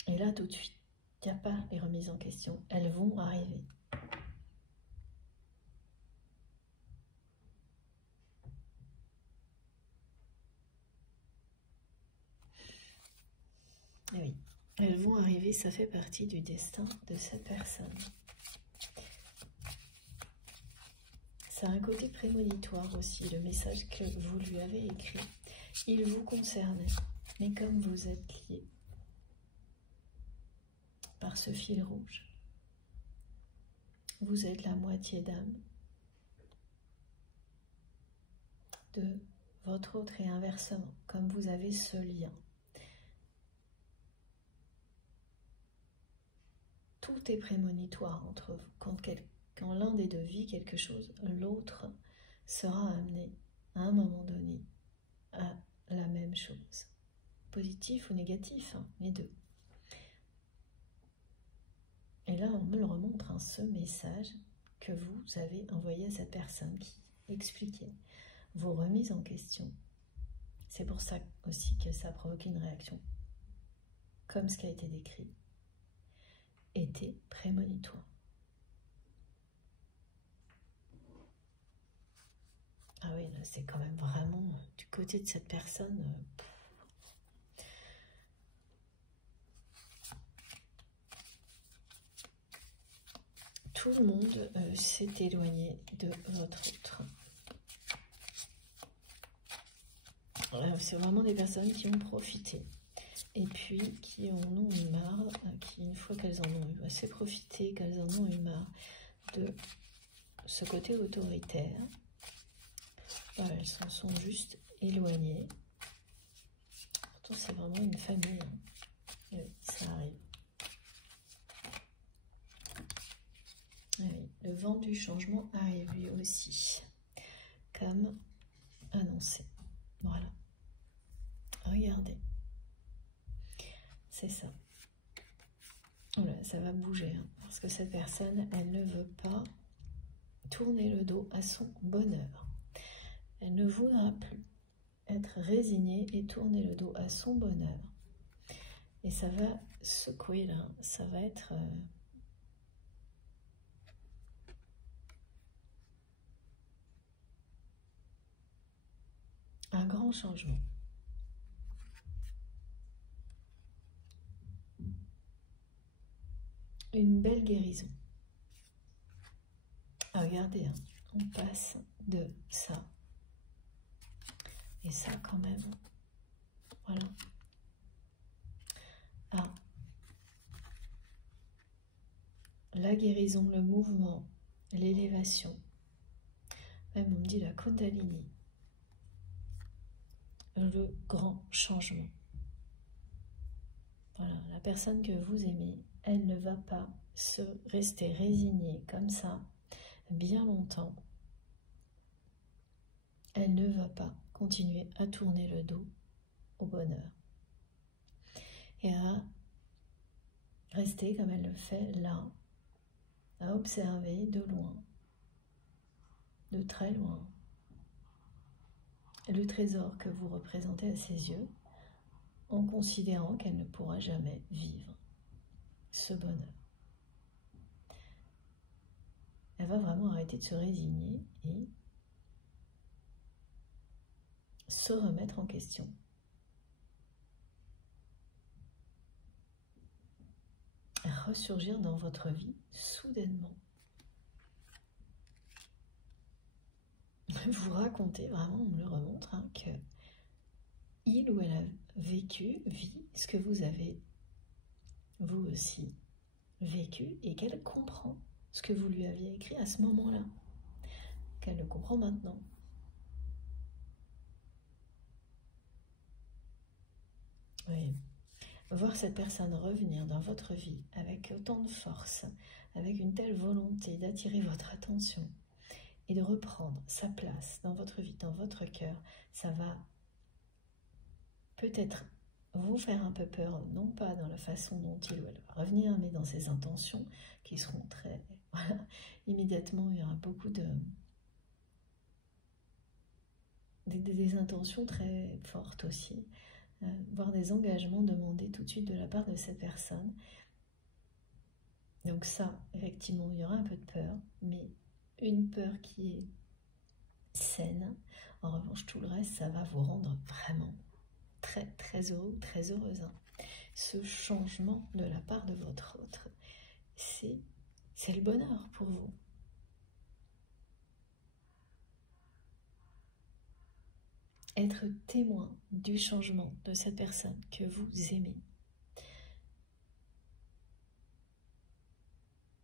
là, tout de suite, il n'y a pas les remises en question. Elles vont arriver. Et oui, elles vont arriver, ça fait partie du destin de cette personne. Ça a un côté prémonitoire aussi, le message que vous lui avez écrit. Il vous concernait, mais comme vous êtes lié par ce fil rouge, vous êtes la moitié d'âme de votre autre et inversement, comme vous avez ce lien. Tout est prémonitoire entre vous. Quand l'un des deux vit quelque chose, l'autre sera amené à un moment donné à la même chose. Positif ou négatif, hein, les deux. Et là, on me le remontre, hein, ce message que vous avez envoyé à cette personne qui expliquait vos remises en question. C'est pour ça aussi que ça a provoqué une réaction, comme ce qui a été décrit, était prémonitoire. Ah oui, là, c'est quand même vraiment du côté de cette personne. Tout le monde s'est éloigné de votre autre. C'est vraiment des personnes qui ont profité. Et puis qui en ont eu marre, qui une fois qu'elles en ont eu assez profité, qu'elles en ont eu marre de ce côté autoritaire, elles s'en sont juste éloignées. Pourtant c'est vraiment une famille, hein. Oui, ça arrive. Oui, le vent du changement arrive lui aussi, comme annoncé. Voilà. Regardez. C'est ça. Voilà, ça va bouger, hein, parce que cette personne, elle ne veut pas tourner le dos à son bonheur. Elle ne voudra plus être résignée et tourner le dos à son bonheur. Et ça va secouer là, ça va être un grand changement. Une belle guérison. Ah, regardez, hein, on passe de ça et ça quand même. Voilà. Ah. La guérison, le mouvement, l'élévation. Même on me dit la Kundalini. Le grand changement. Voilà, la personne que vous aimez, elle ne va pas se rester résignée comme ça bien longtemps. elle ne va pas continuer à tourner le dos au bonheur. Et à rester comme elle le fait là, à observer de loin, de très loin, le trésor que vous représentez à ses yeux, en considérant qu'elle ne pourra jamais vivre ce bonheur. Elle va vraiment arrêter de se résigner et se remettre en question. Ressurgir dans votre vie soudainement. Vous racontez, vraiment, on me le remontre, hein, que il ou elle a vit ce que vous avez, vous aussi, vécu, et qu'elle comprend ce que vous lui aviez écrit à ce moment-là, qu'elle le comprend maintenant. Oui. Voir cette personne revenir dans votre vie avec autant de force, avec une telle volonté d'attirer votre attention et de reprendre sa place dans votre vie, dans votre cœur, ça va peut-être vous faire un peu peur, non pas dans la façon dont il ou elle va revenir, mais dans ses intentions qui seront très... Voilà, immédiatement, il y aura beaucoup des intentions très fortes aussi. Voir des engagements demandés tout de suite de la part de cette personne. Donc ça, effectivement, il y aura un peu de peur, mais une peur qui est saine. En revanche, tout le reste, ça va vous rendre vraiment très, très heureux, très heureuse. Ce changement de la part de votre autre, c'est le bonheur pour vous. Être témoin du changement de cette personne que vous aimez.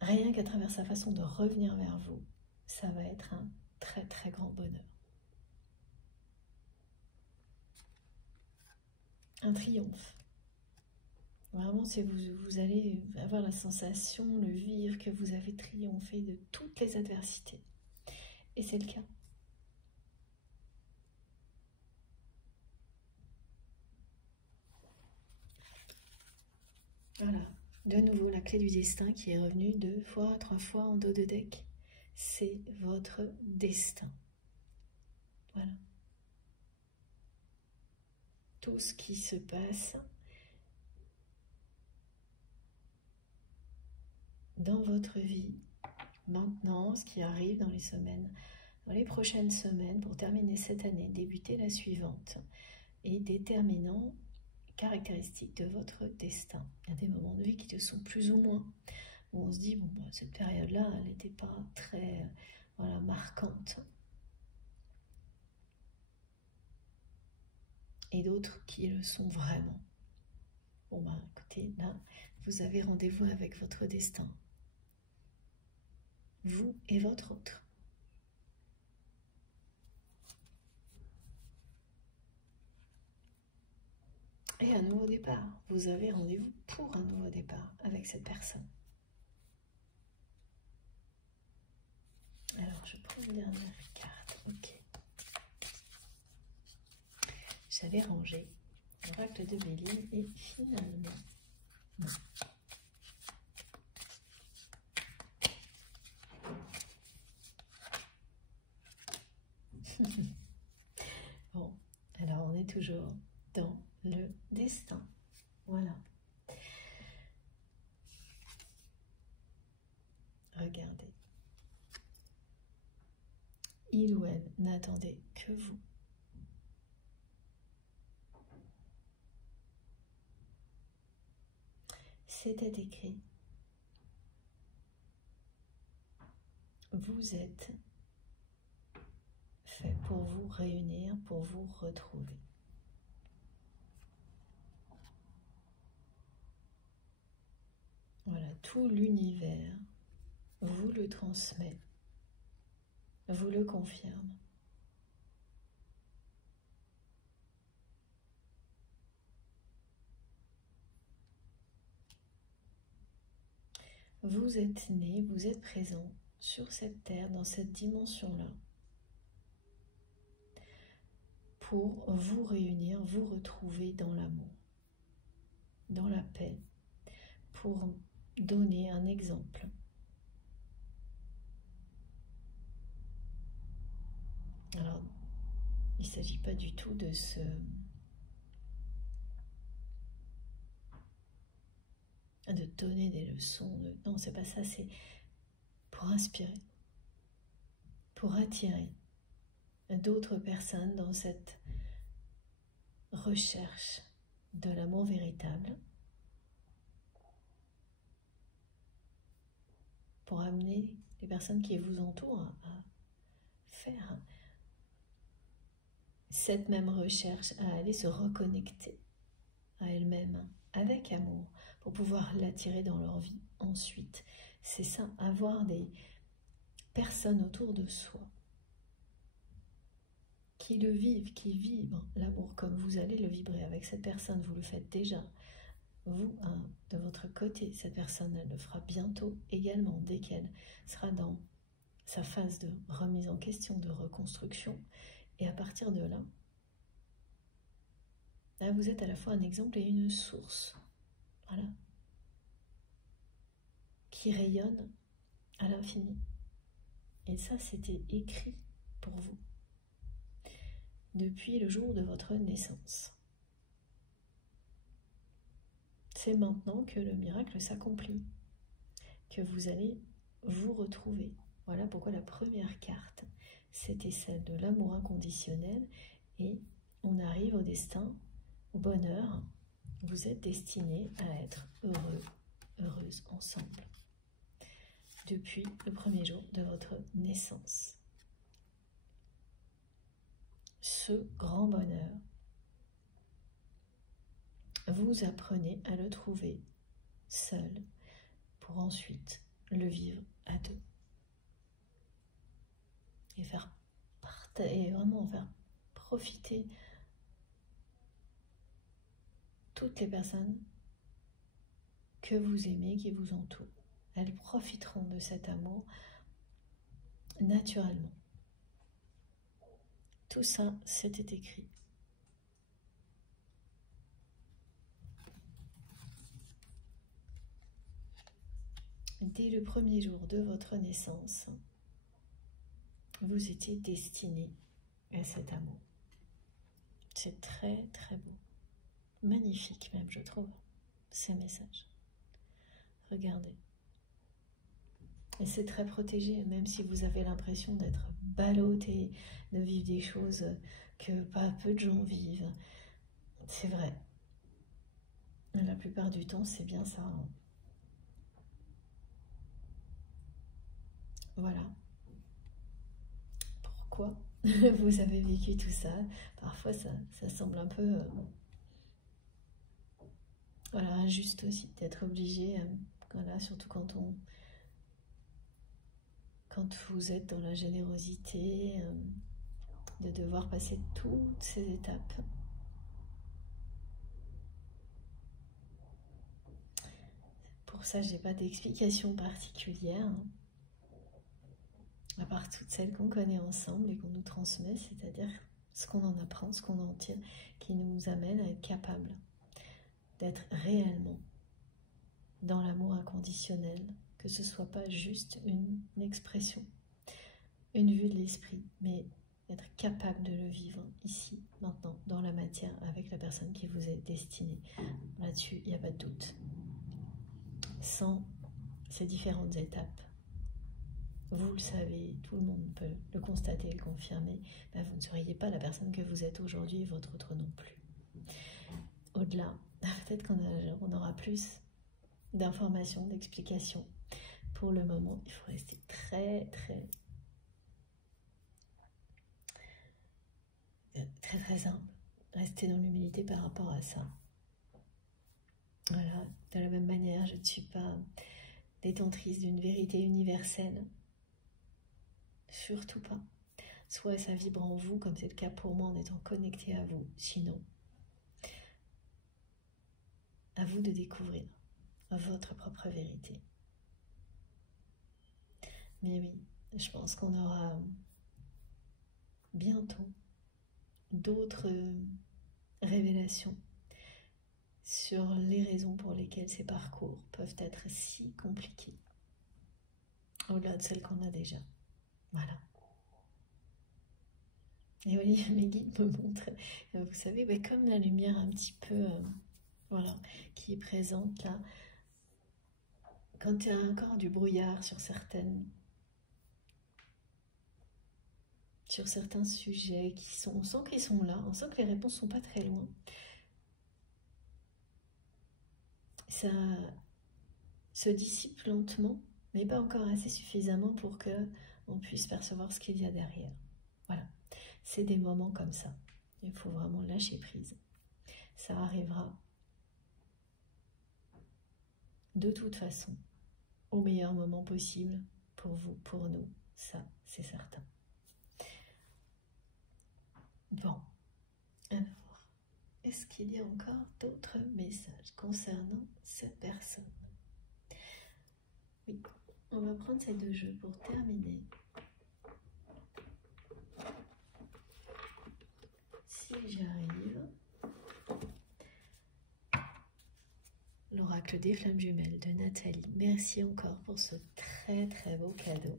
Rien qu'à travers sa façon de revenir vers vous, ça va être un très très grand bonheur. Un triomphe. Vraiment, vous allez avoir la sensation, le vivre, que vous avez triomphé de toutes les adversités. Et c'est le cas. Voilà, de nouveau la clé du destin qui est revenue 2 fois, 3 fois en dos de deck. C'est votre destin. Voilà. Tout ce qui se passe dans votre vie, maintenant, ce qui arrive dans les semaines, dans les prochaines semaines, pour terminer cette année, débuter la suivante, est déterminant caractéristiques de votre destin. Il y a des moments de vie qui te sont plus ou moins, où on se dit, bon, bah, cette période-là, elle n'était pas très voilà, marquante. Et d'autres qui le sont vraiment. Bon, bah, écoutez, là, vous avez rendez-vous avec votre destin. Vous et votre autre. Et un nouveau départ. Vous avez rendez-vous pour un nouveau départ avec cette personne. Alors, je prends une dernière carte. Ok. J'avais rangé l'oracle de Béline et finalement... Non. Bon, alors on est toujours dans le destin. Voilà. Regardez. Il ou elle n'attendait que vous. C'était écrit. Vous êtes fait pour vous réunir, pour vous retrouver. Voilà, tout l'univers vous le transmet, vous le confirme. Vous êtes né, vous êtes présent sur cette terre, dans cette dimension-là, pour vous réunir, vous retrouver dans l'amour, dans la paix, pour donner un exemple. Alors, il ne s'agit pas du tout de donner des leçons. Non, c'est pas ça, c'est pour inspirer, pour attirer d'autres personnes dans cette recherche de l'amour véritable, pour amener les personnes qui vous entourent à faire cette même recherche, à aller se reconnecter à elles-mêmes avec amour pour pouvoir l'attirer dans leur vie ensuite. C'est ça, avoir des personnes autour de soi qui le vivent, qui vibrent l'amour comme vous allez le vibrer avec cette personne, vous le faites déjà. Vous, de votre côté, cette personne, elle le fera bientôt également, dès qu'elle sera dans sa phase de remise en question, de reconstruction. Et à partir de là, vous êtes à la fois un exemple et une source, voilà, qui rayonne à l'infini. Et ça, c'était écrit pour vous depuis le jour de votre naissance. C'est maintenant que le miracle s'accomplit, que vous allez vous retrouver. Voilà pourquoi la première carte, c'était celle de l'amour inconditionnel. Et on arrive au destin, au bonheur. Vous êtes destinés à être heureux, heureuses ensemble. Depuis le premier jour de votre naissance. Ce grand bonheur, vous apprenez à le trouver seul pour ensuite le vivre à deux. Et vraiment faire profiter toutes les personnes que vous aimez, qui vous entourent. Elles profiteront de cet amour naturellement. Tout ça, c'était écrit. Dès le premier jour de votre naissance, vous étiez destiné à cet amour. C'est très très beau. Magnifique même, je trouve, ces messages. Regardez. Et c'est très protégé, même si vous avez l'impression d'être ballotté, de vivre des choses que pas peu de gens vivent. C'est vrai. La plupart du temps, c'est bien ça. Voilà. Pourquoi vous avez vécu tout ça? Parfois, ça semble un peu voilà, injuste aussi d'être obligé, voilà, surtout quand vous êtes dans la générosité, de devoir passer toutes ces étapes. Pour ça, j'ai pas d'explication particulière, à part toutes celles qu'on connaît ensemble et qu'on nous transmet, c'est-à-dire ce qu'on en apprend, ce qu'on en tire, qui nous amène à être capable d'être réellement dans l'amour inconditionnel, que ce soit pas juste une expression, une vue de l'esprit, mais être capable de le vivre ici, maintenant, dans la matière, avec la personne qui vous est destinée. Là-dessus, il n'y a pas de doute. Sans ces différentes étapes, vous le savez, tout le monde peut le constater et le confirmer, ben vous ne seriez pas la personne que vous êtes aujourd'hui et votre autre non plus. Au-delà, peut-être qu'on aura plus d'informations, d'explications. Pour le moment, il faut rester très humble. Rester dans l'humilité par rapport à ça. Voilà, de la même manière, je ne suis pas détentrice d'une vérité universelle. Surtout pas. Soit ça vibre en vous, comme c'est le cas pour moi en étant connecté à vous. Sinon, à vous de découvrir votre propre vérité. Mais oui, je pense qu'on aura bientôt d'autres révélations sur les raisons pour lesquelles ces parcours peuvent être si compliqués, au-delà de celles qu'on a déjà. Voilà. Et oui, mes guides me montrent, vous savez, comme la lumière un petit peu, voilà, qui est présente là, quand il y a encore du brouillard sur certains sujets on sent qu'ils sont là, on sent que les réponses sont pas très loin. Ça se dissipe lentement, mais pas encore assez suffisamment pour que on puisse percevoir ce qu'il y a derrière. Voilà, c'est des moments comme ça. Il faut vraiment lâcher prise. Ça arrivera de toute façon au meilleur moment possible pour vous, pour nous. Ça, c'est certain. Bon, alors, est-ce qu'il y a encore d'autres messages concernant cette personne? Oui, on va prendre ces deux jeux pour terminer. Si j'y arrive. L'oracle des flammes jumelles de Nathalie. Merci encore pour ce très très beau cadeau.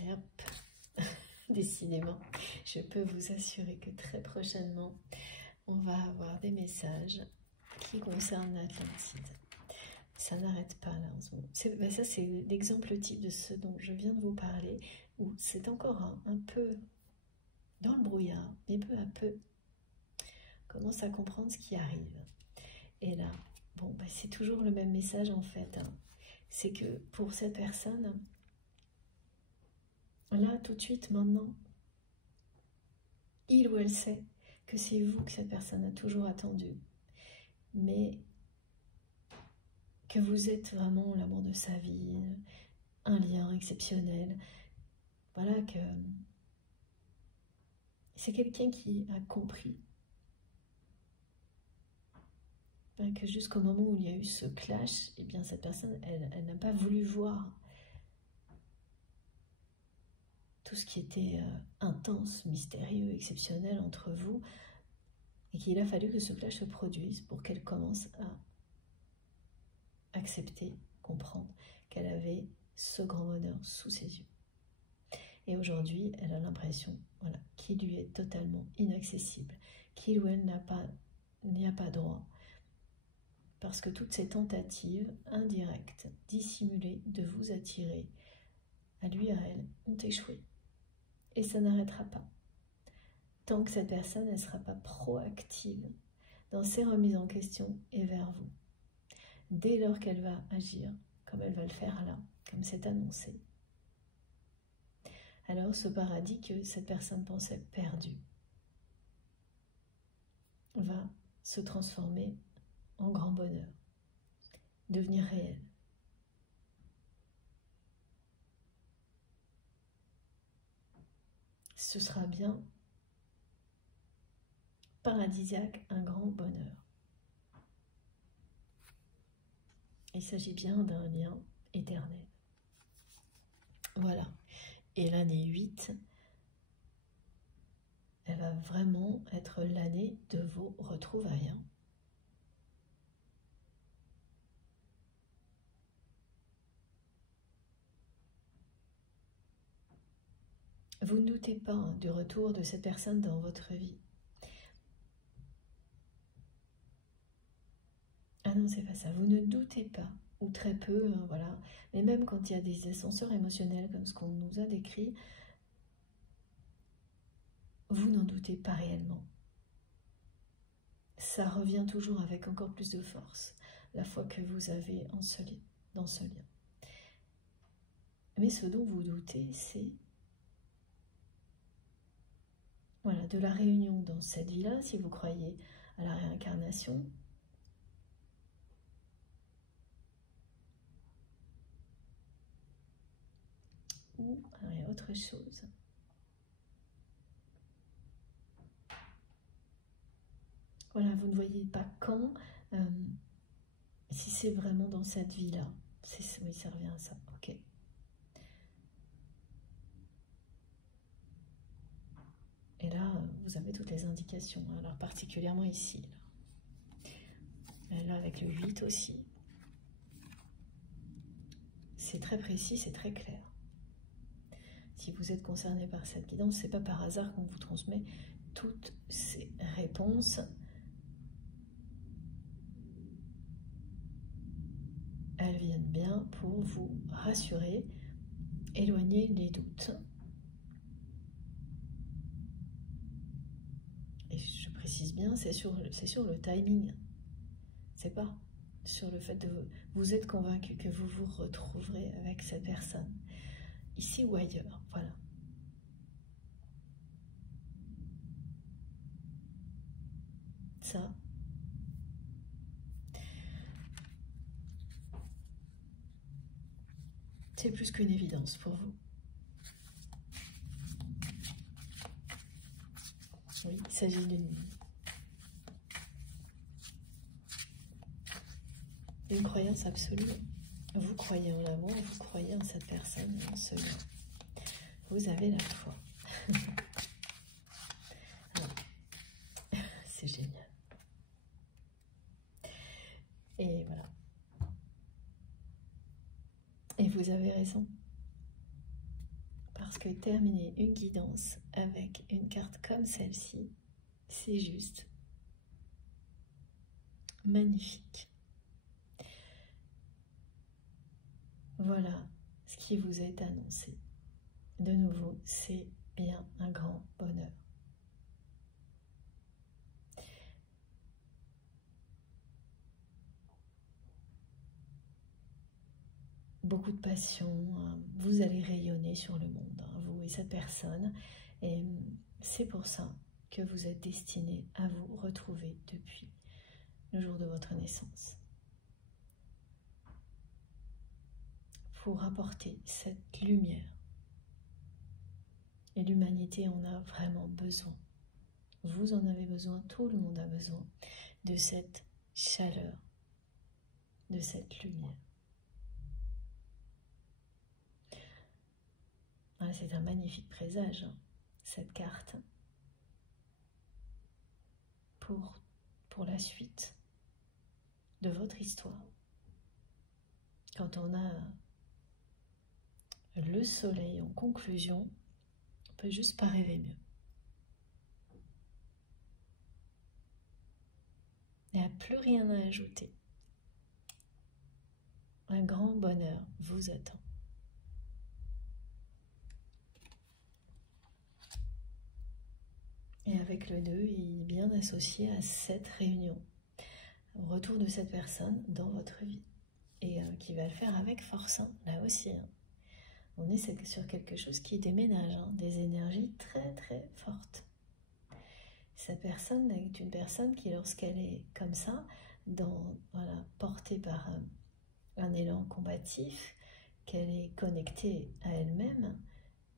Et hop. Décidément, je peux vous assurer que très prochainement, on va avoir des messages qui concernent l'Atlantide. Ça n'arrête pas là en ce moment. Ça, c'est l'exemple type de ce dont je viens de vous parler, où c'est encore un peu dans le brouillard, mais peu à peu, on commence à comprendre ce qui arrive. Et là, bon, c'est toujours le même message en fait. C'est que pour cette personne, là, tout de suite, maintenant, il ou elle sait que c'est vous que cette personne a toujours attendu, mais que vous êtes vraiment l'amour de sa vie, un lien exceptionnel. Voilà, que c'est quelqu'un qui a compris que jusqu'au moment où il y a eu ce clash, eh bien cette personne, elle n'a pas voulu voir tout ce qui était intense, mystérieux, exceptionnel entre vous, et qu'il a fallu que ce clash se produise pour qu'elle commence à accepter, comprendre qu'elle avait ce grand bonheur sous ses yeux. Et aujourd'hui, elle a l'impression, voilà, qu'il lui est totalement inaccessible, qu'il ou elle n'y a pas droit, parce que toutes ces tentatives indirectes, dissimulées, de vous attirer à lui, à elle, ont échoué. Et ça n'arrêtera pas. Tant que cette personne ne sera pas proactive dans ses remises en question et vers vous. Dès lors qu'elle va agir, comme elle va le faire là, comme c'est annoncé, alors ce paradis que cette personne pensait perdu va se transformer en grand bonheur, devenir réel. Ce sera bien paradisiaque, un grand bonheur. Il s'agit bien d'un lien éternel. Voilà. Et l'année 8, elle va vraiment être l'année de vos retrouvailles. Vous ne doutez pas du retour de cette personne dans votre vie. Ah non, c'est pas ça. Vous ne doutez pas, ou très peu, voilà. Mais même quand il y a des ascenseurs émotionnels comme ce qu'on nous a décrit, vous n'en doutez pas réellement. Ça revient toujours avec encore plus de force, la foi que vous avez dans ce lien. Mais ce dont vous doutez, c'est voilà, de la réunion dans cette vie-là, si vous croyez à la réincarnation, ou à autre chose. Voilà, vous ne voyez pas quand, si c'est vraiment dans cette vie-là, oui, ça revient à ça, ok. Et là, vous avez toutes les indications, alors particulièrement ici. Là avec le 8 aussi. C'est très précis, c'est très clair. Si vous êtes concerné par cette guidance, c'est pas par hasard qu'on vous transmet toutes ces réponses. Elles viennent bien pour vous rassurer, éloigner les doutes. Et je précise bien, c'est sur le timing. C'est pas sur le fait de vous êtes convaincu que vous vous retrouverez avec cette personne, ici ou ailleurs, voilà. Ça, c'est plus qu'une évidence pour vous. Oui, il s'agit d'une croyance absolue. Vous croyez en l'amour, vous croyez en cette personne, en ce lien. Vous avez la foi. C'est génial. Et voilà. Et vous avez raison. Parce que terminer une guidance avec une carte comme celle-ci, c'est juste magnifique. Voilà ce qui vous est annoncé. De nouveau, c'est bien un grand bonheur. Beaucoup de passion, vous allez rayonner sur le monde, vous et cette personne, et c'est pour ça que vous êtes destinés à vous retrouver depuis le jour de votre naissance. Pour apporter cette lumière. Et l'humanité en a vraiment besoin. Vous en avez besoin, tout le monde a besoin de cette chaleur, de cette lumière. Ah, c'est un magnifique présage, hein, cette carte, pour la suite de votre histoire. Quand on a le soleil en conclusion, on peut juste pas rêver mieux. Il n'y a plus rien à ajouter. Un grand bonheur vous attend. Et avec le 2, il est bien associé à cette réunion, au retour de cette personne dans votre vie. Et qui va le faire avec force, hein, là aussi. Hein. On est sur quelque chose qui déménage, hein, des énergies très très fortes. Cette personne est une personne qui, lorsqu'elle est comme ça, voilà, portée par un élan combatif, qu'elle est connectée à elle-même,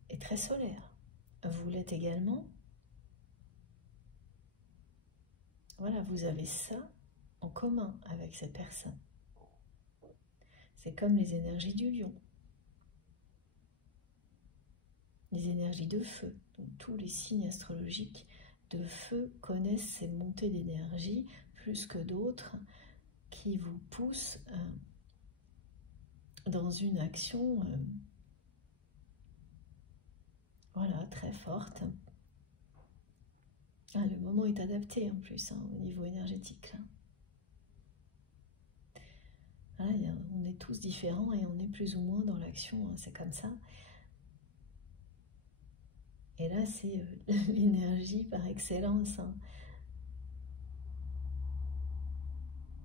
est très solaire. Vous l'êtes également. Voilà, vous avez ça en commun avec cette personne. C'est comme les énergies du lion. Les énergies de feu. Donc, tous les signes astrologiques de feu connaissent ces montées d'énergie plus que d'autres qui vous poussent dans une action voilà, très forte. Ah, le moment est adapté en plus, hein, au niveau énergétique. Là. Voilà, on est tous différents et on est plus ou moins dans l'action, hein, c'est comme ça. Et là, c'est l'énergie par excellence, hein,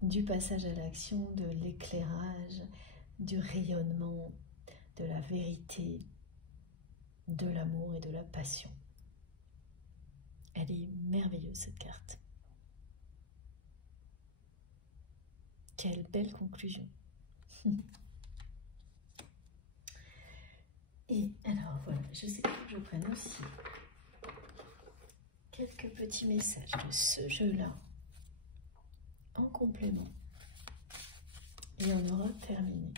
du passage à l'action, de l'éclairage, du rayonnement, de la vérité, de l'amour et de la passion. Elle est merveilleuse, cette carte. Quelle belle conclusion. Et alors voilà, je sais que je prenne aussi quelques petits messages de ce jeu-là en complément et on aura terminé.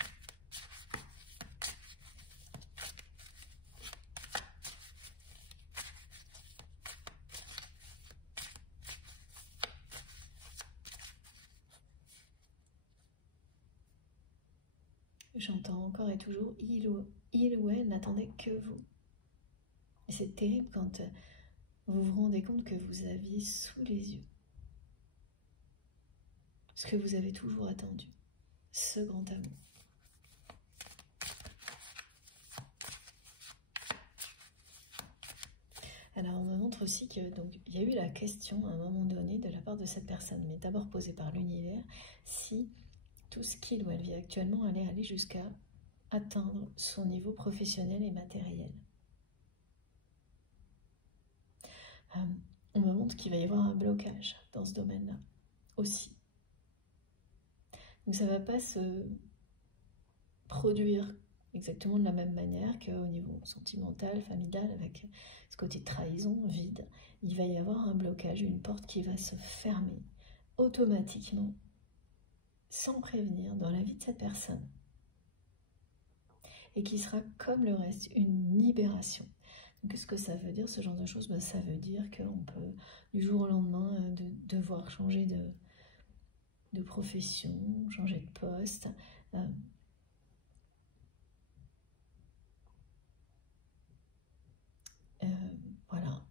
J'entends encore et toujours, il ou elle n'attendait que vous. Et c'est terrible quand vous vous rendez compte que vous aviez sous les yeux ce que vous avez toujours attendu, ce grand amour. Alors on me montre aussi que donc il y a eu la question à un moment donné de la part de cette personne, mais d'abord posée par l'univers, si tout ce qu'il ou elle vit actuellement allait aller jusqu'à atteindre son niveau professionnel et matériel. On me montre qu'il va y avoir un blocage dans ce domaine-là aussi. Donc ça ne va pas se produire exactement de la même manière qu'au niveau sentimental, familial, avec ce côté trahison, vide. Il va y avoir un blocage, une porte qui va se fermer automatiquement, sans prévenir, dans la vie de cette personne. Et qui sera, comme le reste, une libération. Donc, qu'est-ce que ça veut dire, ce genre de choses? Ben, ça veut dire qu'on peut, du jour au lendemain, devoir changer de profession, changer de poste. Voilà.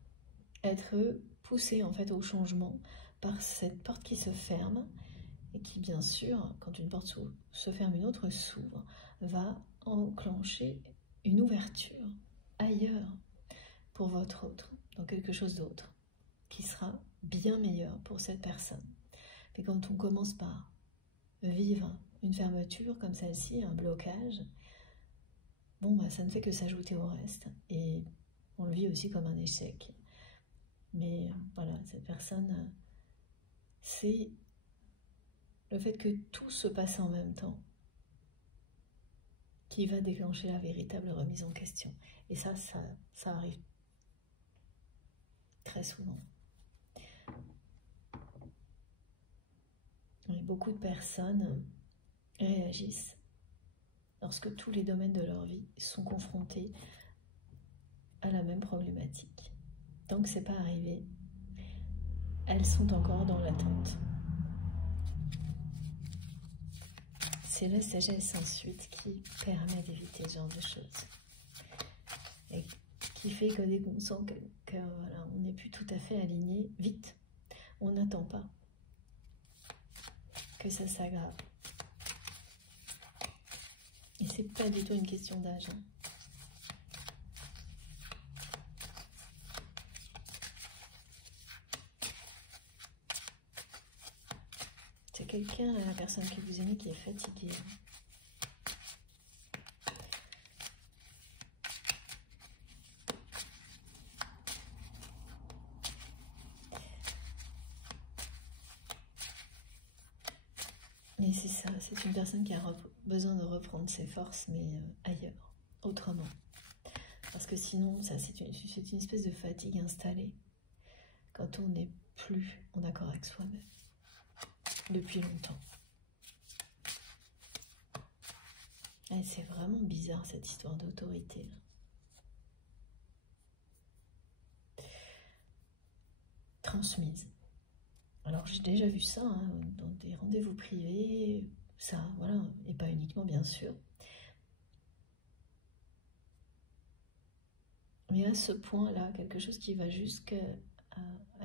Être poussé, en fait, au changement par cette porte qui se ferme et qui, bien sûr, quand une porte se ferme, une autre s'ouvre, va enclencher une ouverture ailleurs pour votre autre, dans quelque chose d'autre, qui sera bien meilleur pour cette personne. Mais quand on commence par vivre une fermeture comme celle-ci, un blocage, bon, bah, ça ne fait que s'ajouter au reste. Et on le vit aussi comme un échec. Mais voilà, cette personne, c'est le fait que tout se passe en même temps qui va déclencher la véritable remise en question. Et ça arrive très souvent. Et beaucoup de personnes réagissent lorsque tous les domaines de leur vie sont confrontés à la même problématique. Tant que ce n'est pas arrivé, elles sont encore dans l'attente. C'est la sagesse ensuite qui permet d'éviter ce genre de choses. Et qui fait que dès qu'on sent que voilà, on n'est plus tout à fait aligné, vite, on n'attend pas que ça s'aggrave. Et c'est pas du tout une question d'âge. Hein. C'est quelqu'un, la personne que vous aimez, qui est fatiguée. Mais c'est ça, c'est une personne qui a besoin de reprendre ses forces, mais ailleurs, autrement. Parce que sinon, ça, c'est une espèce de fatigue installée quand on n'est plus en accord avec soi-même depuis longtemps. Et c'est vraiment bizarre cette histoire d'autorité. Transmise. Alors j'ai déjà vu ça hein, dans des rendez-vous privés, ça, voilà, et pas uniquement bien sûr. Mais à ce point-là, quelque chose qui va jusqu'à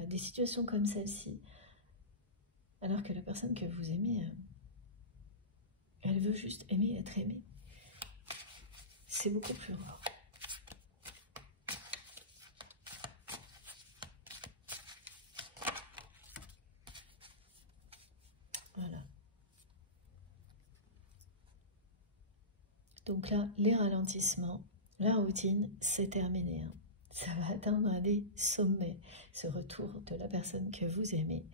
des situations comme celle-ci, alors que la personne que vous aimez, elle veut juste aimer, être aimée. C'est beaucoup plus rare. Voilà. Donc là, les ralentissements, la routine, c'est terminé. Hein. Ça va atteindre des sommets, ce retour de la personne que vous aimez.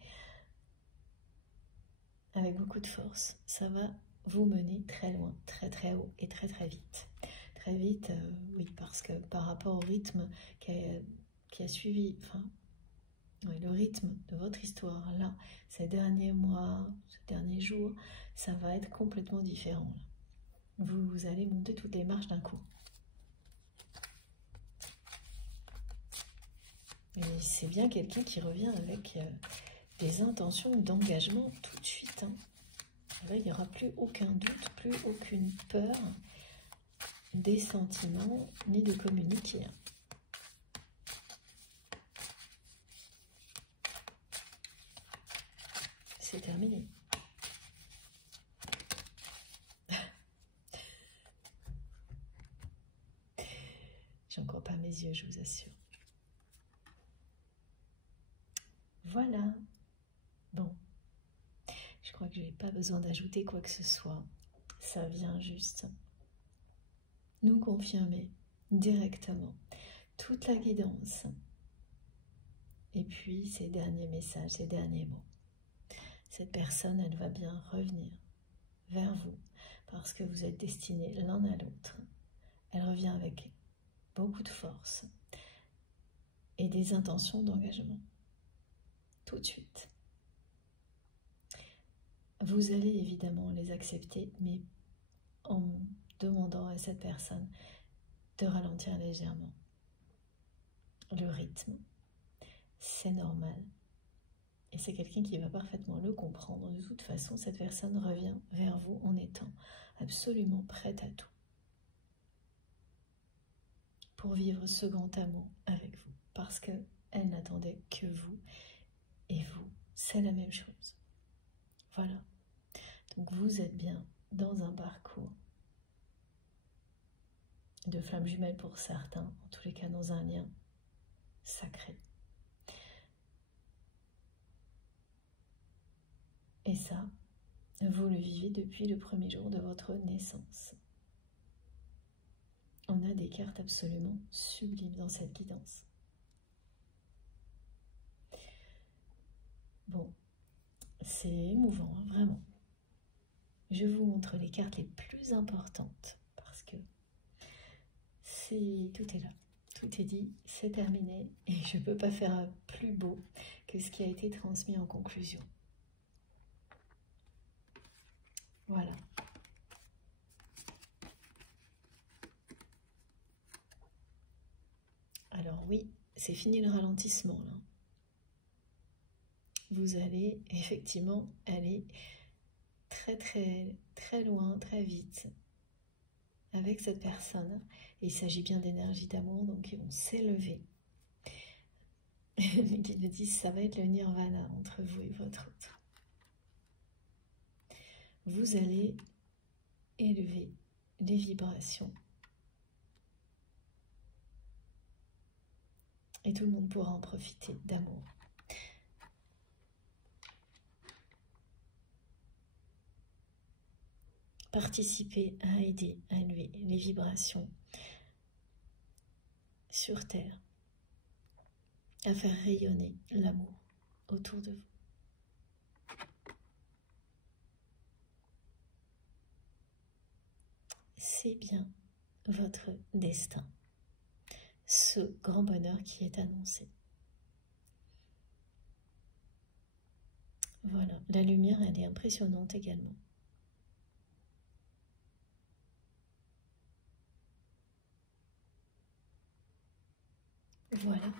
Avec beaucoup de force, ça va vous mener très loin, très très haut et très très vite. Très vite, oui, parce que par rapport au rythme qui a suivi, enfin, Oui, le rythme de votre histoire, là, ces derniers mois, ces derniers jours, ça va être complètement différent. Là. Vous allez monter toutes les marches d'un coup. Et c'est bien quelqu'un qui revient avec des intentions d'engagement tout de suite. Hein. Là, il n'y aura plus aucun doute, plus aucune peur des sentiments, ni de communiquer. C'est terminé. J'en crois pas mes yeux, je vous assure. Voilà. Bon. Je crois que je n'ai pas besoin d'ajouter quoi que ce soit. Ça vient juste nous confirmer directement toute la guidance. Et puis ces derniers messages, ces derniers mots. Cette personne, elle va bien revenir vers vous parce que vous êtes destinés l'un à l'autre. Elle revient avec beaucoup de force et des intentions d'engagement. Tout de suite. Vous allez évidemment les accepter, mais en demandant à cette personne de ralentir légèrement. Le rythme, c'est normal. Et c'est quelqu'un qui va parfaitement le comprendre. De toute façon, cette personne revient vers vous en étant absolument prête à tout. Pour vivre ce grand amour avec vous. Parce qu'elle n'attendait que vous. Et vous, c'est la même chose. Voilà. Donc vous êtes bien dans un parcours de flammes jumelles pour certains, en tous les cas dans un lien sacré. Et ça, vous le vivez depuis le premier jour de votre naissance. On a des cartes absolument sublimes dans cette guidance. Bon, c'est émouvant, hein, vraiment. Je vous montre les cartes les plus importantes parce que tout est là. Tout est dit, c'est terminé et je ne peux pas faire plus beau que ce qui a été transmis en conclusion. Voilà. Alors oui, c'est fini le ralentissement là. Vous allez effectivement aller très loin, très vite avec cette personne. Et il s'agit bien d'énergie d'amour, donc ils vont s'élever. Les guides me disent ça va être le nirvana entre vous et votre autre. Vous allez élever les vibrations. Et tout le monde pourra en profiter d'amour. Participer à aider à élever les vibrations sur Terre, à faire rayonner l'amour autour de vous. C'est bien votre destin, ce grand bonheur qui est annoncé. Voilà, la lumière, elle est impressionnante également. Voilà.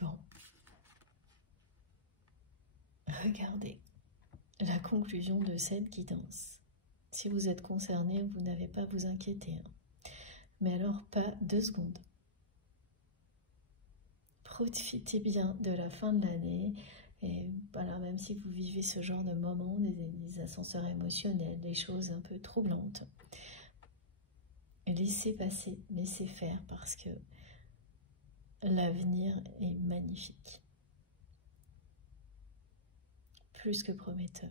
Bon. Regardez la conclusion de cette guidance. Si vous êtes concerné, vous n'avez pas à vous inquiéter. Hein. Mais alors, pas 2 secondes. Profitez bien de la fin de l'année. Et voilà, même si vous vivez ce genre de moments, des ascenseurs émotionnels, des choses un peu troublantes, laissez passer, laissez faire parce que l'avenir est magnifique. Plus que prometteur.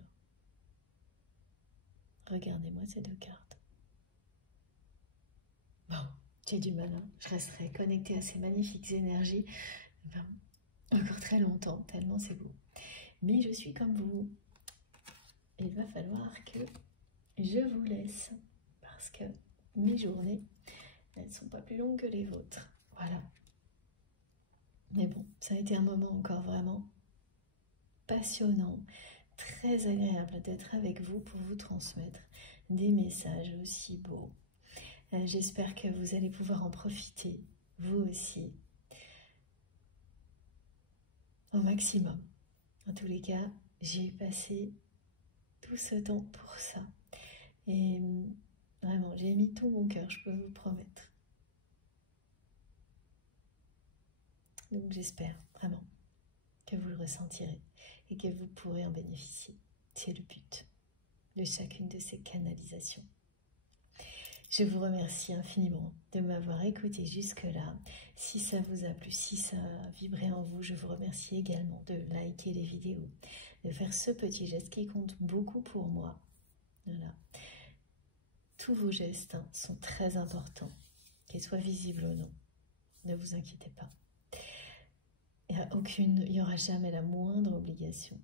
Regardez-moi ces 2 cartes. Bon, j'ai du mal, hein. Je resterai connectée à ces magnifiques énergies encore très longtemps, tellement c'est beau. Mais je suis comme vous. Il va falloir que je vous laisse parce que mes journées, elles ne sont pas plus longues que les vôtres. Voilà. Mais bon, ça a été un moment encore vraiment passionnant, très agréable d'être avec vous pour vous transmettre des messages aussi beaux. J'espère que vous allez pouvoir en profiter, vous aussi, au maximum. En tous les cas, j'ai passé tout ce temps pour ça. Et vraiment, j'ai mis tout mon cœur, je peux vous promettre. Donc j'espère vraiment que vous le ressentirez et que vous pourrez en bénéficier. C'est le but de chacune de ces canalisations. Je vous remercie infiniment de m'avoir écouté jusque-là. Si ça vous a plu, si ça a vibré en vous, je vous remercie également de liker les vidéos, de faire ce petit geste qui compte beaucoup pour moi. Voilà. Tous vos gestes sont très importants, qu'ils soient visibles ou non. Ne vous inquiétez pas. Il n'y aura jamais la moindre obligation.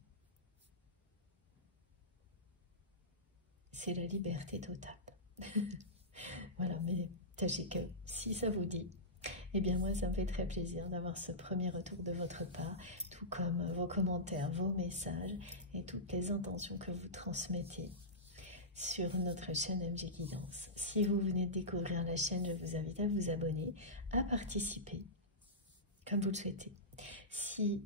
C'est la liberté totale. Voilà, mais sachez que si ça vous dit, eh bien moi ça me fait très plaisir d'avoir ce premier retour de votre part, tout comme vos commentaires, vos messages et toutes les intentions que vous transmettez sur notre chaîne MG Guidance. Si vous venez de découvrir la chaîne, je vous invite à vous abonner, à participer, comme vous le souhaitez. Si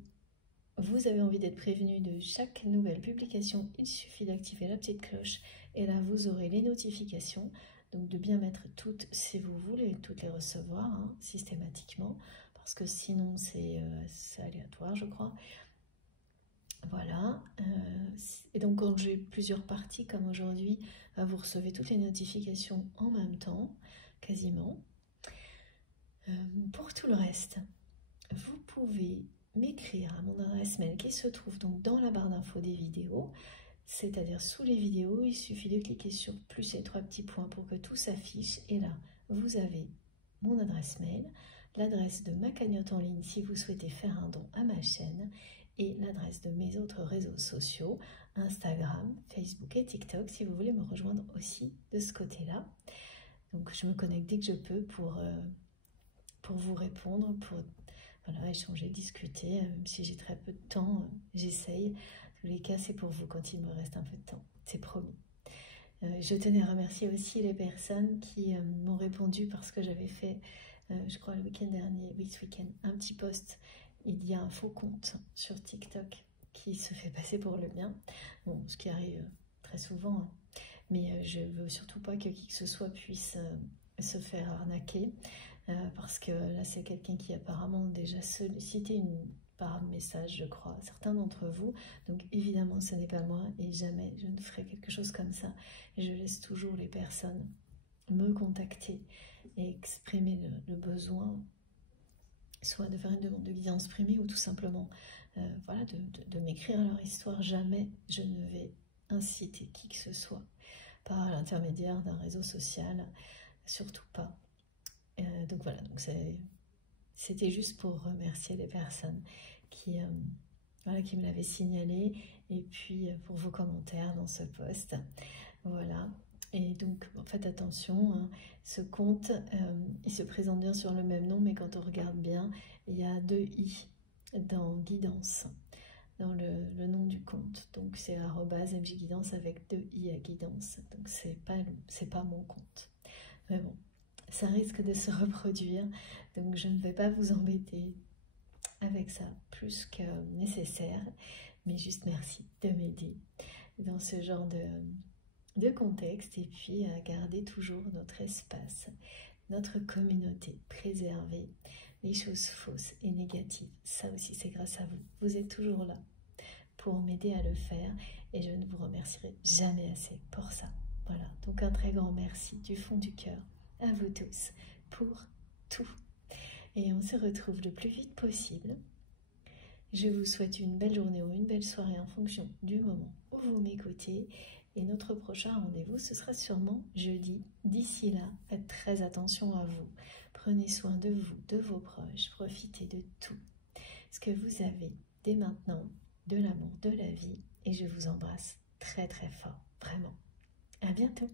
vous avez envie d'être prévenu de chaque nouvelle publication, il suffit d'activer la petite cloche et là vous aurez les notifications. Donc de bien mettre toutes, si vous voulez, toutes les recevoir systématiquement, parce que sinon c'est aléatoire, je crois. Voilà. Et donc quand j'ai plusieurs parties comme aujourd'hui, vous recevez toutes les notifications en même temps, quasiment. Pour tout le reste, vous pouvez m'écrire à mon adresse mail qui se trouve donc dans la barre d'infos des vidéos. C'est-à-dire sous les vidéos, il suffit de cliquer sur plus les 3 petits points pour que tout s'affiche. Et là, vous avez mon adresse mail, l'adresse de ma cagnotte en ligne si vous souhaitez faire un don à ma chaîne et l'adresse de mes autres réseaux sociaux, Instagram, Facebook et TikTok si vous voulez me rejoindre aussi de ce côté-là. Donc je me connecte dès que je peux pour vous répondre, pour voilà, échanger, discuter. Même si j'ai très peu de temps, j'essaye. Tous les cas, c'est pour vous quand il me reste un peu de temps, c'est promis. Je tenais à remercier aussi les personnes qui m'ont répondu parce que j'avais fait, je crois le week-end dernier, oui ce week-end, un petit post. Il y a un faux compte sur TikTok qui se fait passer pour le mien, bon, ce qui arrive très souvent, mais je veux surtout pas que qui que ce soit puisse se faire arnaquer, parce que là c'est quelqu'un qui apparemment déjà sollicité par message, je crois, certains d'entre vous. Donc évidemment, ce n'est pas moi et jamais je ne ferai quelque chose comme ça. Je laisse toujours les personnes me contacter et exprimer le besoin, soit de faire une demande de guidance privée ou tout simplement voilà, de m'écrire leur histoire. Jamais je ne vais inciter qui que ce soit par l'intermédiaire d'un réseau social, surtout pas. Donc voilà, donc c'était juste pour remercier les personnes qui, voilà, qui me l'avaient signalé et puis pour vos commentaires dans ce post. Voilà. Et donc, faites attention, ce compte, il se présente bien sur le même nom, mais quand on regarde bien, il y a 2 i dans guidance, dans le nom du compte. Donc, c'est @mjguidance avec 2 i à guidance. Donc, c'est pas mon compte. Mais bon, ça risque de se reproduire, donc je ne vais pas vous embêter avec ça plus que nécessaire, mais juste merci de m'aider dans ce genre de contexte et puis à garder toujours notre espace, notre communauté, préserver les choses fausses et négatives. Ça aussi c'est grâce à vous, vous êtes toujours là pour m'aider à le faire et je ne vous remercierai jamais assez pour ça. Voilà, donc un très grand merci du fond du cœur à vous tous pour tout. Et on se retrouve le plus vite possible. Je vous souhaite une belle journée ou une belle soirée en fonction du moment où vous m'écoutez. Et notre prochain rendez-vous, ce sera sûrement jeudi. D'ici là, faites très attention à vous. Prenez soin de vous, de vos proches. Profitez de tout ce que vous avez dès maintenant, de l'amour, de la vie. Et je vous embrasse très très fort, vraiment. À bientôt.